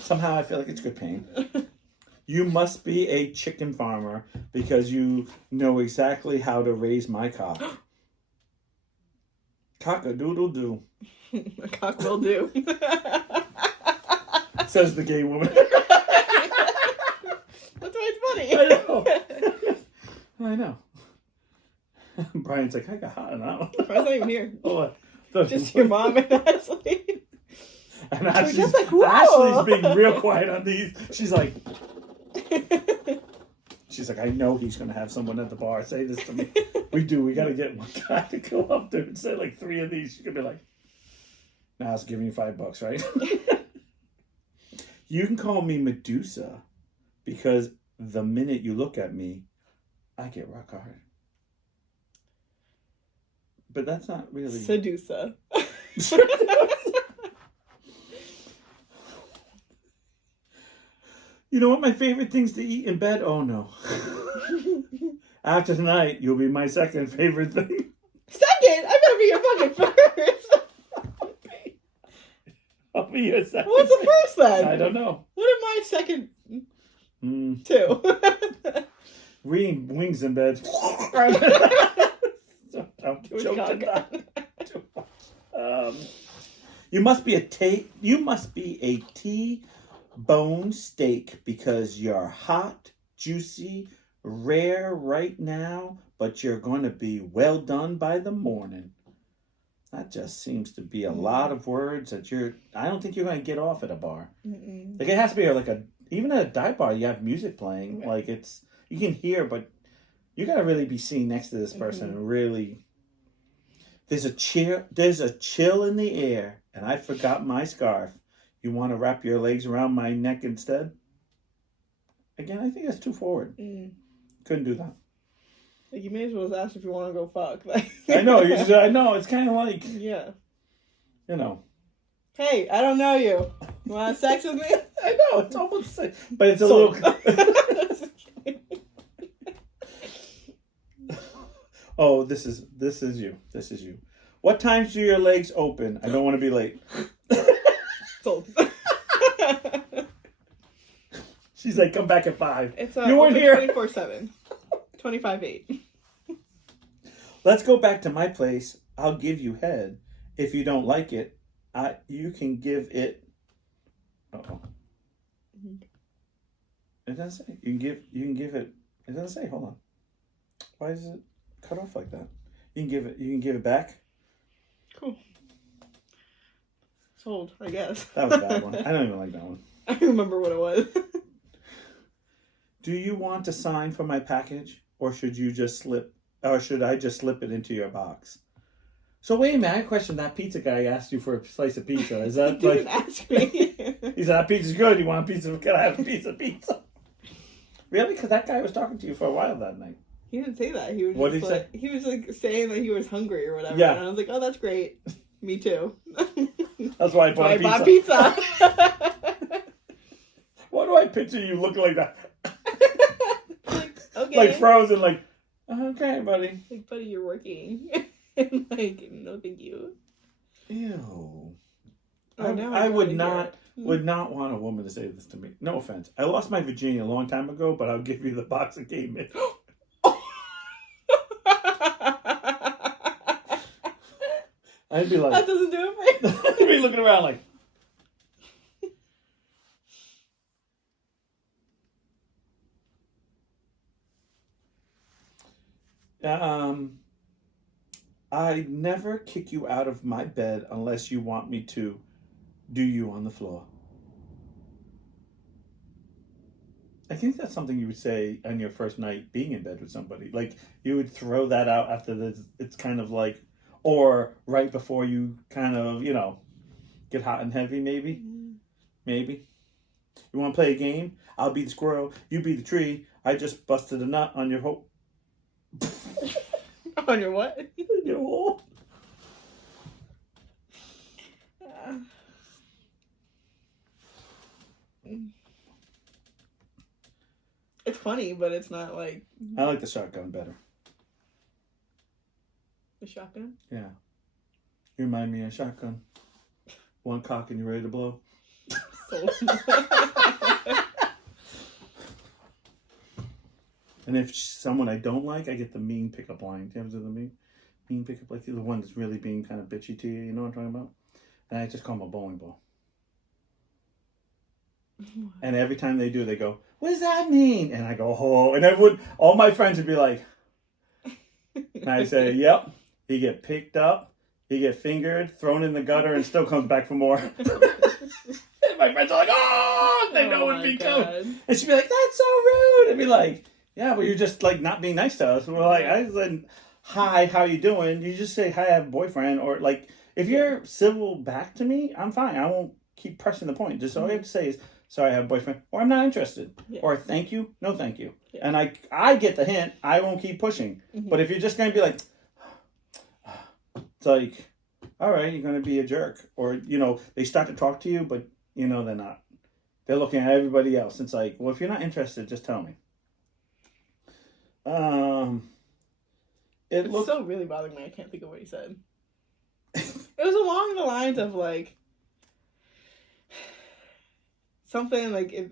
Somehow I feel like it's good pain. You must be a chicken farmer because you know exactly how to raise my cock. Cock-a-doodle-doo. A cock will do. Says the gay woman. That's why it's funny. I know. Brian's like, I got hot on that one. Brian's not even here. Oh, just your mom and Ashley. And Ashley's, just like, whoa. Ashley's being real quiet on these. She's like, I know he's going to have someone at the bar say this to me. We do. We got to get one guy to go up there and say like 3 of these. She's going to be like, nah, I was giving you $5, right? You can call me Medusa because the minute you look at me, I get rock hard. But that's not really... Sedusa. You know what my favorite things to eat in bed? Oh, no. After tonight, you'll be my second favorite thing. Second? I better be your fucking first. I'll be your second. What's the first then? I don't know. What am I second to? Reading wings in bed. I'm joking. You must be a T-bone steak because you're hot, juicy, rare right now, but you're going to be well done by the morning. That just seems to be a lot of words that I don't think you're going to get off at a bar. Mm-mm. Like it has to be like even at a dive bar, you have music playing. Right. Like you can hear, but you got to really be seen next to this person and really. There's a chill in the air, and I forgot my scarf. You want to wrap your legs around my neck instead? Again, I think that's too forward. Couldn't do that. Like you may as well just ask if you want to go fuck. I know. I know. It's kind of like you know. Hey, I don't know you. You want to have sex with me? I know. It's almost like, but it's a little. Oh, this is you. This is you. What times do your legs open? I don't want to be late. Sold. She's like, come back at 5. It's you weren't here. 24/7. 25/8. Let's go back to my place. I'll give you head. If you don't like it, you can give it. Uh-oh. It doesn't say. You can give it. It doesn't say. Hold on. Why is it cut off like that? You can give it back. Cool. Sold, I guess. That was a bad one. I don't even like that one. I remember what it was. Do you want to sign for my package, or should I just slip it into your box? So wait a minute, I question that pizza guy asked you for a slice of pizza. Is that He didn't ask me. He said, that pizza's good. You want a pizza? Can I have a piece of pizza? Really? Because that guy was talking to you for a while that night. He didn't say that. He was What just did he like, he was like saying that he was hungry or whatever. Yeah. And I was like, oh, that's great. Me too. That's why I bought a pizza. Bought pizza. Why do I picture you looking like that? Like, okay. Like frozen, like, okay, buddy. Like, buddy, you're working. And like, no, thank you. Ew. Oh, now I would hear not it. would not want a woman to say this to me. No offense. I lost my virginity a long time ago, but I'll give you the box of game mitts. I'd be like, that doesn't do it for you. I'd be looking around like, I never kick you out of my bed unless you want me to. Do you on the floor? I think that's something you would say on your first night being in bed with somebody. Like, you would throw that out after this. It's kind of like, or right before you kind of, get hot and heavy, maybe. Mm. Maybe. You want to play a game? I'll be the squirrel. You be the tree. I just busted a nut on your hole. On your what? Your hole. It's funny, but it's not like I like the shotgun better. the shotgun. Yeah. You remind me of a shotgun. One cock and you're ready to blow. So- And if someone I don't like, I get the mean pickup line. Do you ever do the mean pickup? Like the one that's really being kind of bitchy to you. You know what I'm talking about? And I just call them a bowling ball. And every time they do, they go, what does that mean? And I go, oh. And everyone, all my friends would be like, and I say, yep. He get picked up, he get fingered, thrown in the gutter, and still comes back for more. And my friends are like, oh, they know it'd be coming. And she'd be like, that's so rude. I'd be like, yeah, but you're just like not being nice to us. We're like, I said, hi, how you doing? You just say, hi, I have a boyfriend. Or like, if you're civil back to me, I'm fine. I won't keep pressing the point. Just all you have to say is, sorry, I have a boyfriend, or I'm not interested, or thank you, no thank you. Yeah. And I get the hint. I won't keep pushing. Mm-hmm. But if you're just going to be like, it's like, all right, you're going to be a jerk. Or, they start to talk to you, but, they're not. They're looking at everybody else. It's like, well, if you're not interested, just tell me. It's still really bothering me. I can't think of what he said. It was along the lines of like something like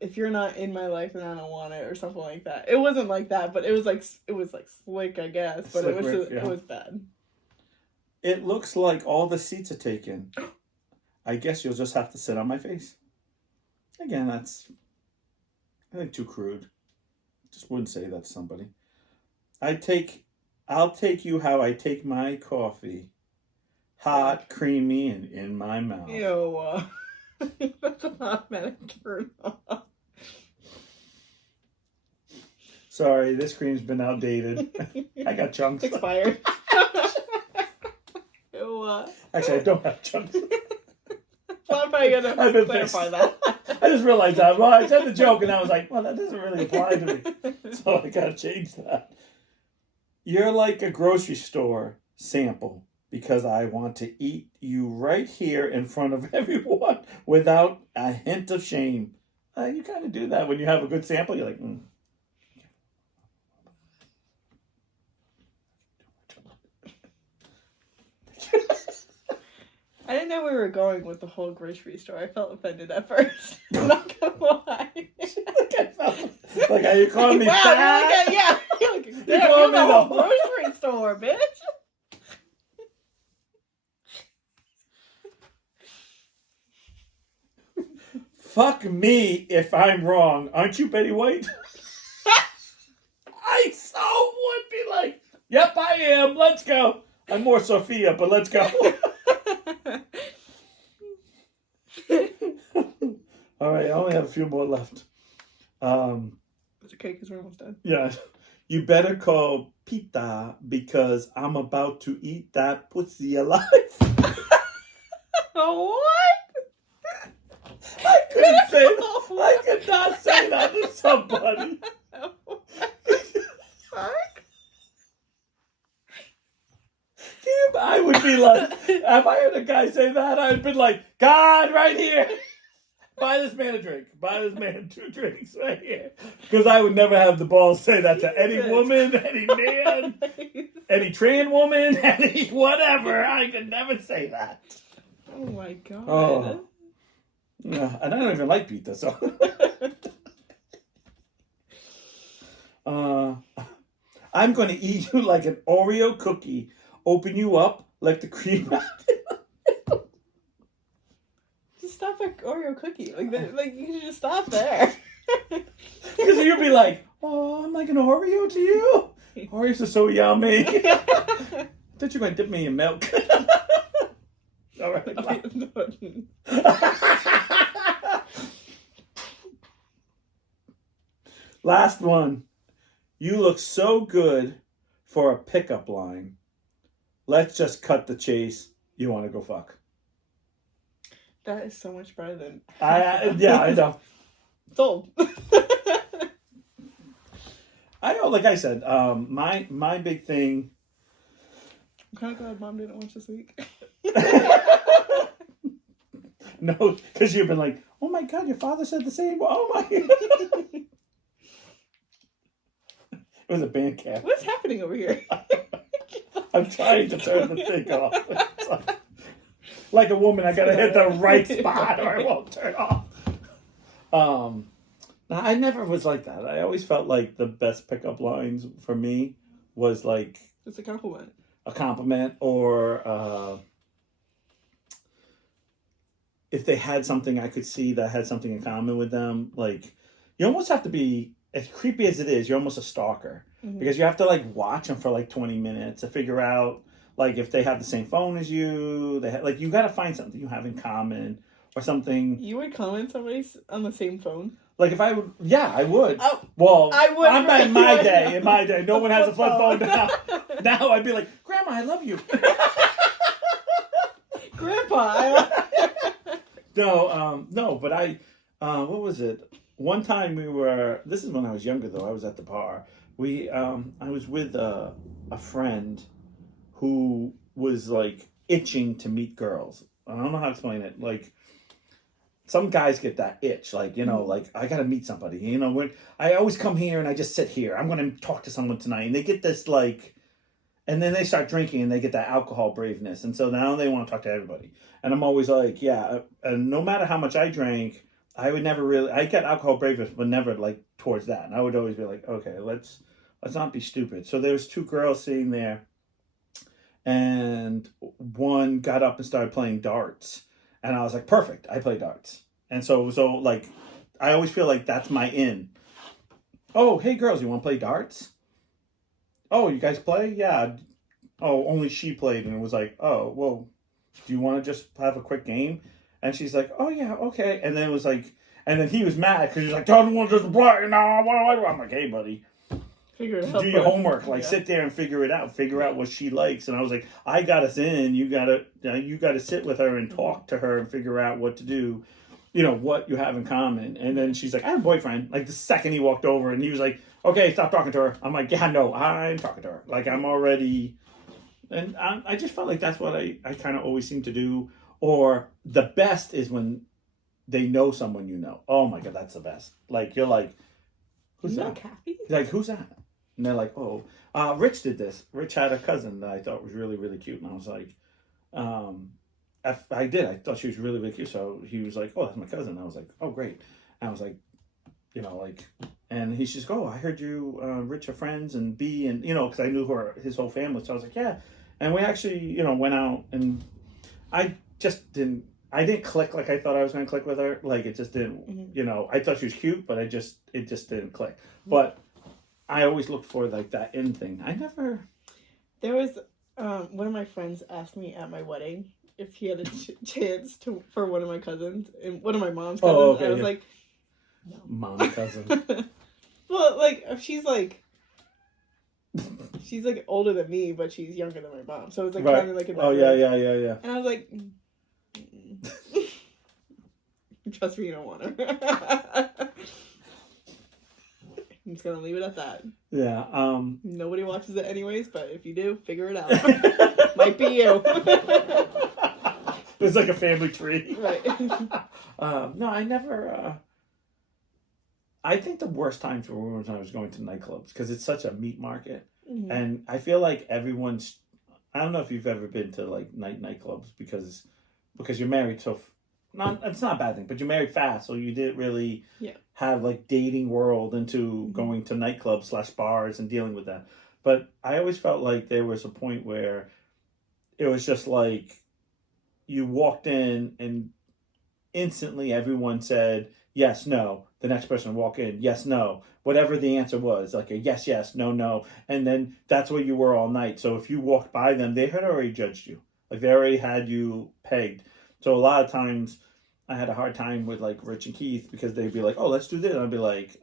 if you're not in my life then I don't want it or something like that. It wasn't like that, but it was like slick, I guess. But it was bad. It looks like all the seats are taken. I guess you'll just have to sit on my face. Again, that's I think too crude. Just wouldn't say that to somebody. I'll take you how I take my coffee. Hot, creamy, and in my mouth. Ew. That's an automatic turn off. Sorry, this cream's been outdated. I got chunks. Expired. Ew. Actually, I don't have chunks. Well, I'm probably gonna clarify that. I just realized that. Well, I said the joke, and I was like, well, that doesn't really apply to me. So I gotta change that. You're like a grocery store sample because I want to eat you right here in front of everyone without a hint of shame. You kind of do that when you have a good sample. You're like, I didn't know we were going with the whole grocery store. I felt offended at first. I'm not gonna lie. Like, are you calling me fat? Yeah. You're calling me the whole grocery store, bitch. Fuck me if I'm wrong. Aren't you Betty White? I so would be like, yep, I am. Let's go. I'm more Sophia, but let's go. All right, I only have a few more left. It's okay because we're almost done. Yeah. You better call Pita because I'm about to eat that pussy alive. What? I couldn't say that. I could not say that to somebody. Fuck. I would be like, if I heard a guy say that, I'd be like, God, right here. Buy this man a drink. Buy this man 2 drinks right here. Because I would never have the balls to say that to any woman, any man, any trans woman, any whatever. I could never say that. Oh my god. Oh. Yeah, and I don't even like pizza, so. I'm going to eat you like an Oreo cookie. Open you up like the cream. Just stop at Oreo cookie. Like you should just stop there. Because you'll be like, oh, I'm like an Oreo to you. Oreos are so yummy. I thought you were going to dip me in milk. All right. Last one. You look so good for a pickup line. Let's just cut the chase. You want to go fuck. That is so much better than. Yeah, I know. Sold. I know, like I said, my big thing. I'm kind of glad Mom didn't watch this week. No, because you've been like, oh my god, your father said the same. Oh my. It was a band camp. What's happening over here? I'm trying to turn the thing off. Like a woman, I gotta hit the right spot or it won't turn off. I never was like that. I always felt like the best pickup lines for me was like It's a compliment. A compliment, or if they had something I could see that had something in common with them. Like, you almost have to be, as creepy as it is, you're almost a stalker. Mm-hmm. Because you have to like watch them for like 20 minutes to figure out like if they have the same phone as you. Like you got to find something you have in common or something. You would comment somebody's on the same phone? Like if I would, yeah, I would. Oh, well, I would. I'm in my day. In my day, no one has a flip phone now. Now I'd be like, Grandma, I love you. Grandpa. No, but what was it? One time this is when I was younger though, I was at the bar. I was with a friend who was like itching to meet girls. I don't know how to explain it. Like, some guys get that itch, like, you know, like, I gotta meet somebody. You know, when I always come here and I just sit here. I'm gonna talk to someone tonight. And they get this, like, and then they start drinking and they get that alcohol braveness. And so now they want to talk to everybody. And I'm always like, yeah. And no matter how much I drank, I would never really, I get alcohol braveness, but never, like, towards that. And I would always be like, okay, let's not be stupid. So there's 2 girls sitting there. And one got up and started playing darts. And I was like, perfect, I play darts. And so like, I always feel like that's my in. Oh, hey girls, you want to play darts? Oh, you guys play? Yeah. Oh, only she played. And it was like, oh, well, do you want to just have a quick game? And she's like, oh yeah, okay. And then it was like, and then he was mad because he's like, tell me just play. No, what do I do? I'm like, hey buddy. Figure it out. Do your homework. Like, sit there and figure it out. Figure out what she likes. And I was like, I got us in. You gotta sit with her and talk to her and figure out what to do. You know, what you have in common. And then she's like, I have a boyfriend. Like, the second he walked over and he was like, okay, stop talking to her. I'm like, yeah, no, I'm talking to her. Like, I'm already... And I just felt like that's what I kind of always seem to do. Or the best is when they know someone you know. Oh my God, that's the best. Like, you're like, who's that? Kathy? Like, who's that? And they're like, oh, Rich did this. Rich had a cousin that I thought was really, really cute. And I was like, I did. I thought she was really, really cute. So he was like, oh, that's my cousin. I was like, oh, great. And I was like, you know, like, and he's just, oh, I heard you, Rich are friends and B, and, you know, because I knew his whole family. So I was like, yeah. And we actually, you know, went out, and I didn't click like I thought I was going to click with her. Like, it just didn't, you know, I thought she was cute, but it just didn't click. But I always look for like that in thing. I never. There was one of my friends asked me at my wedding if he had a chance for one of my cousins and one of my mom's cousins. Oh, okay, I was like, no. Mom cousin. Well, like she's like older than me, but she's younger than my mom. So it's like kind of like yeah. And I was like, Trust me, you don't want her. I'm just gonna leave it at that. Yeah. Nobody watches it anyways, but if you do, figure it out. Might be you. It's like a family tree. Right. No, I never. I think the worst times were when I was going to nightclubs because it's such a meat market, and I feel like everyone's. I don't know if you've ever been to like nightclubs because you're married, so it's not a bad thing, but you're married fast, so you didn't really have like dating world into going to nightclubs / bars and dealing with that. But I always felt like there was a point where it was just like you walked in and instantly everyone said yes, no. The next person would walk in, yes, no. Whatever the answer was, like a yes, yes, no, no. And then that's where you were all night. So if you walked by them, they had already judged you. Like they already had you pegged. So a lot of times I had a hard time with like Rich and Keith because they'd be like, oh, let's do this. And I'd be like,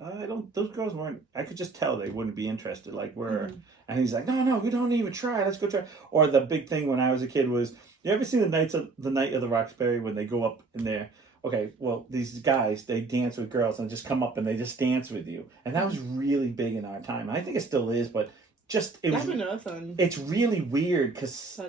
those girls weren't, I could just tell they wouldn't be interested. Like and he's like, no, we don't even try. Let's go try. Or the big thing when I was a kid was, you ever seen the Night of the Roxbury when they go up in there? Okay, well, these guys, they dance with girls and just come up and they just dance with you. And that was really big in our time. I think it still is, but it's really weird because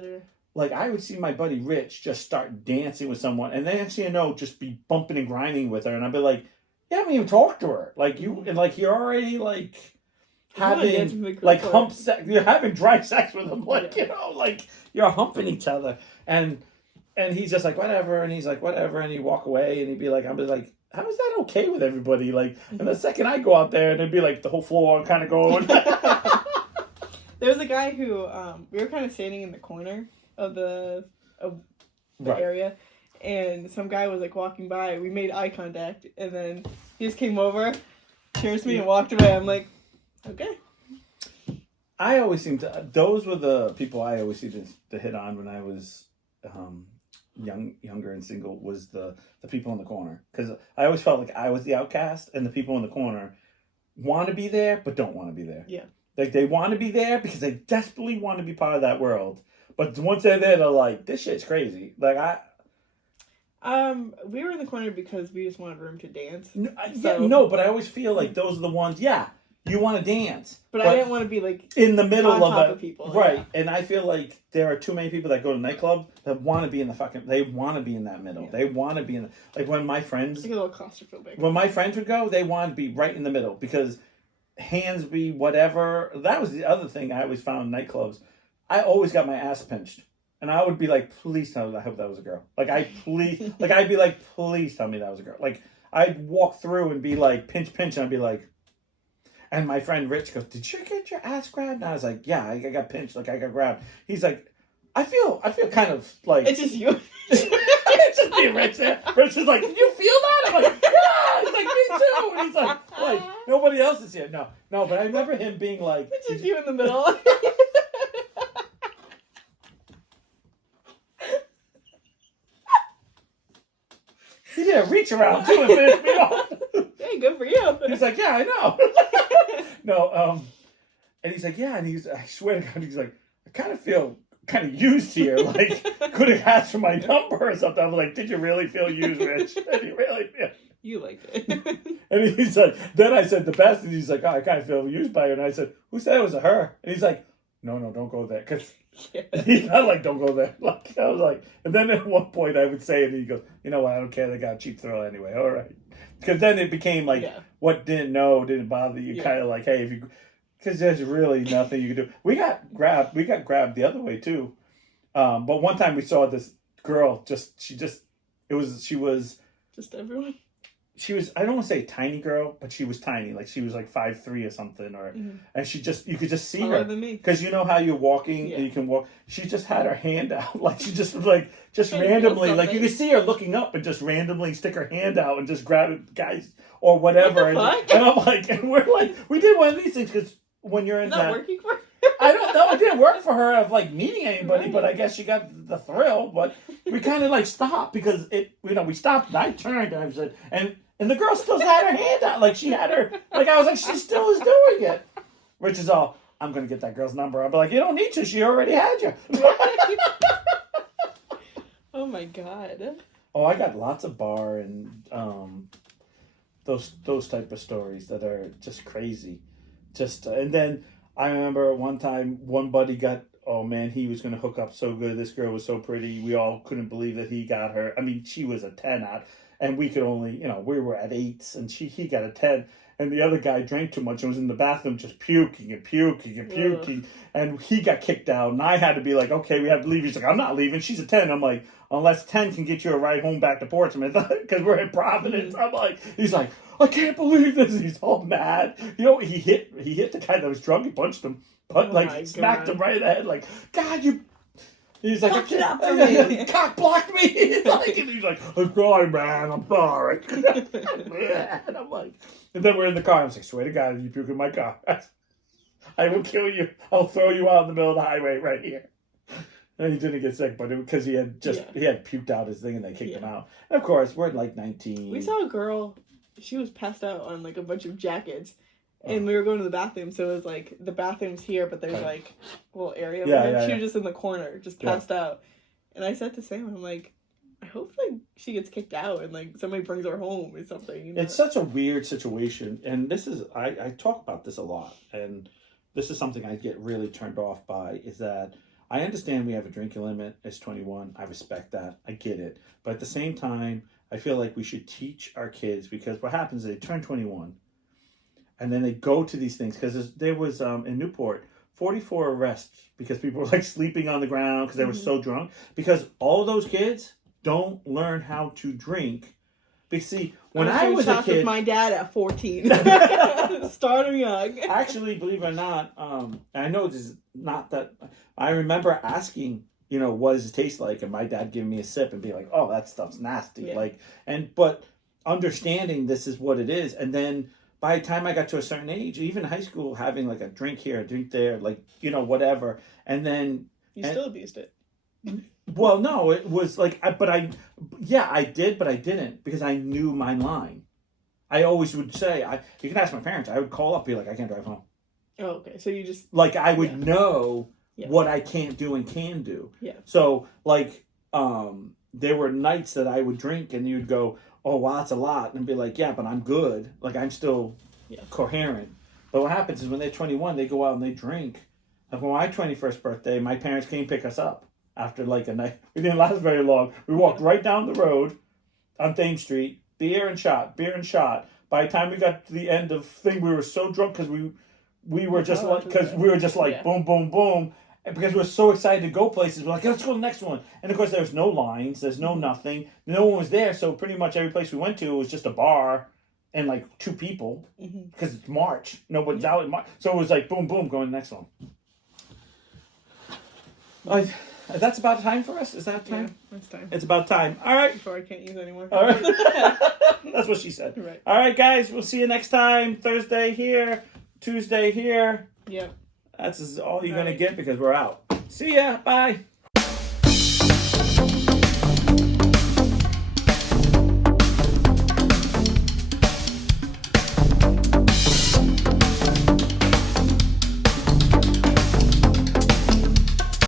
like I would see my buddy Rich just start dancing with someone and then next thing you know, just be bumping and grinding with her. And I'd be like, you haven't even talked to her. Like and like you're already like having like hump sex. You're having dry sex with them. Like, you know, like you're humping each other. And he's just like, whatever. And he's like, whatever. And he'd walk away and he'd be like, I'm just like, how is that okay with everybody? Like, and the second I go out there and it'd be like the whole floor kind of going. There was a guy who, we were kind of standing in the corner of the area. And some guy was like walking by. We made eye contact. And then he just came over, cheers me and walked away. I'm like, okay. I always seem to, those were the people I always seemed to hit on when I was younger and single was the people in the corner, because I always felt like I was the outcast and the people in the corner want to be there but don't want to be there. Yeah, like they want to be there because they desperately want to be part of that world, but once they're there they're like, this shit's crazy. Like we were in the corner because we just wanted room to dance. But I always feel like those are the ones, you want to dance, but I didn't want to be like in the middle of people, right? Yeah. And I feel like there are too many people that go to nightclub that want to be in they want to be in that middle. Yeah. They want to be in like when my friends, like a little claustrophobic. When my friends would go, they want to be right in the middle because hands be whatever. That was the other thing I always found in nightclubs. I always got my ass pinched. And I would be like, please tell me I hope that was a girl. Like I'd be like, please tell me that was a girl. Like I'd walk through and be like, pinch, and I'd be like, and my friend Rich goes, did you get your ass grabbed? And I was like, yeah, I got pinched, like I got grabbed. He's like, I feel kind of like it's just you. It's just me, Rich. Rich is like, did you feel that? I'm like, yeah. He's like, me too. And he's like, nobody else is here. No. But I remember him being like, it's just you in the middle. He did a reach around too and finished me off. Hey, good for you. He's like, yeah, I know. No, and he's like, yeah, and I swear to God, he's like, I kind of feel kind of used here. Like, could have asked for my number or something. I'm like, did you really feel used, Rich? Did you really feel? You liked it. And he's like, then I said the best, and he's like, oh, I kind of feel used by her. And I said, who said it was a her? And he's like, no, don't go there, because. Yeah. He's not like, don't go there. Like I was like, and then at one point I would say it, and he goes, you know what? I don't care. They got a cheap thrill anyway. All right, because then it became like, what didn't bother you. Kind of like, hey, because there's really nothing you can do. We got grabbed the other way too. But one time we saw this girl. She was just everyone. She was, I don't want to say a tiny girl, but she was tiny. Like she was like 5'3" or something, and you could just see her. Because you know how you're walking and you can walk. She just had her hand out, like she just was like, just randomly, like you could see her looking up and just randomly stick her hand out and just grab it, guys, or whatever. What and I'm like, and we're like, we did one of these things because when you're in that. Working for her? I don't know. It didn't work for her of like meeting anybody, but I guess she got the thrill. But we kind of like stopped because we stopped. And I turned and I said, and the girl still had her hand out. Like, she had her... Like, I was like, she still is doing it. Rich is all, I'm going to get that girl's number. I'll be like, you don't need to. She already had you. Oh, my God. Oh, I got lots of bar and those type of stories that are just crazy. Just and then I remember one time one buddy got, oh man, he was going to hook up so good. This girl was so pretty. We all couldn't believe that he got her. I mean, she was a 10 out, and we could only, we were at 8s, and he got a 10. And the other guy drank too much and was in the bathroom just puking and puking and puking. And he got kicked out. And I had to be like, okay, we have to leave. He's like, I'm not leaving. She's a 10. I'm like, unless 10 can get you a ride home back to Portsmouth, because we're in Providence. I'm like, he's like, I can't believe this. He's all mad. He hit the guy that was drunk. He punched him. Smacked him right in the head. Like, God, you... He's like, Fuck it up for me. Cock blocked me. He's like, I'm sorry, man. I'm sorry. And I'm like... And then we're in the car. I was like, swear to God, if you puke in my car, I will kill you. I'll throw you out in the middle of the highway right here. And he didn't get sick, but because he had puked out his thing and they kicked him out. And of course, we're like 19. We saw a girl. She was passed out on like a bunch of jackets. And we were going to the bathroom, so it was like the bathroom's here, but there's like a little area. She was just in the corner, just passed out. And I said to Sam, I'm like, I hope like she gets kicked out and like somebody brings her home or something. It's such a weird situation, and this is I talk about this a lot, and this is something I get really turned off by, is that I understand we have a drinking limit. It's 21. I respect that. I get it. But at the same time, I feel like we should teach our kids, because what happens is they turn 21 and then they go to these things, because there was in Newport 44 arrests because people were like sleeping on the ground because they were so drunk, because all those kids don't learn how to drink. Because see, when I was a kid, with my dad at 14, starting young. Actually, believe it or not, I know this is not that. I remember asking, what does it taste like, and my dad giving me a sip and be like, "Oh, that stuff's nasty." But understanding this is what it is, and then by the time I got to a certain age, even high school, having like a drink here, a drink there, like whatever, and then you still abused it. Well, no, it was like, I did, but I didn't, because I knew my line. I always would say, you can ask my parents, I would call up, be like, I can't drive home. Oh, okay. So you just... Like, I would know what I can't do and can do. Yeah. So, like, there were nights that I would drink, and you'd go, oh, wow, that's a lot. And be like, yeah, but I'm good. Like, I'm still coherent. But what happens is when they're 21, they go out and they drink. Like, for my 21st birthday, my parents came pick us up. After like a night, we didn't last very long. We walked right down the road on Thames Street, beer and shot. By the time we got to the end of the thing, we were so drunk because we were just boom, boom, boom, and because we were so excited to go places. We're like, let's go to the next one. And of course, there's no lines, there's no nothing, no one was there. So pretty much every place we went to was just a bar and like 2 people, because it's March. Nobody's out in March, so it was like boom, boom, going to the next one. That's about time for us? Is that time? Yeah, that's time. It's about time. All right. Before I can't use anymore. All right. That's what she said. Right. All right, guys. We'll see you next time. Thursday here. Tuesday here. Yep. That's all you're going to get, because we're out. See ya. Bye.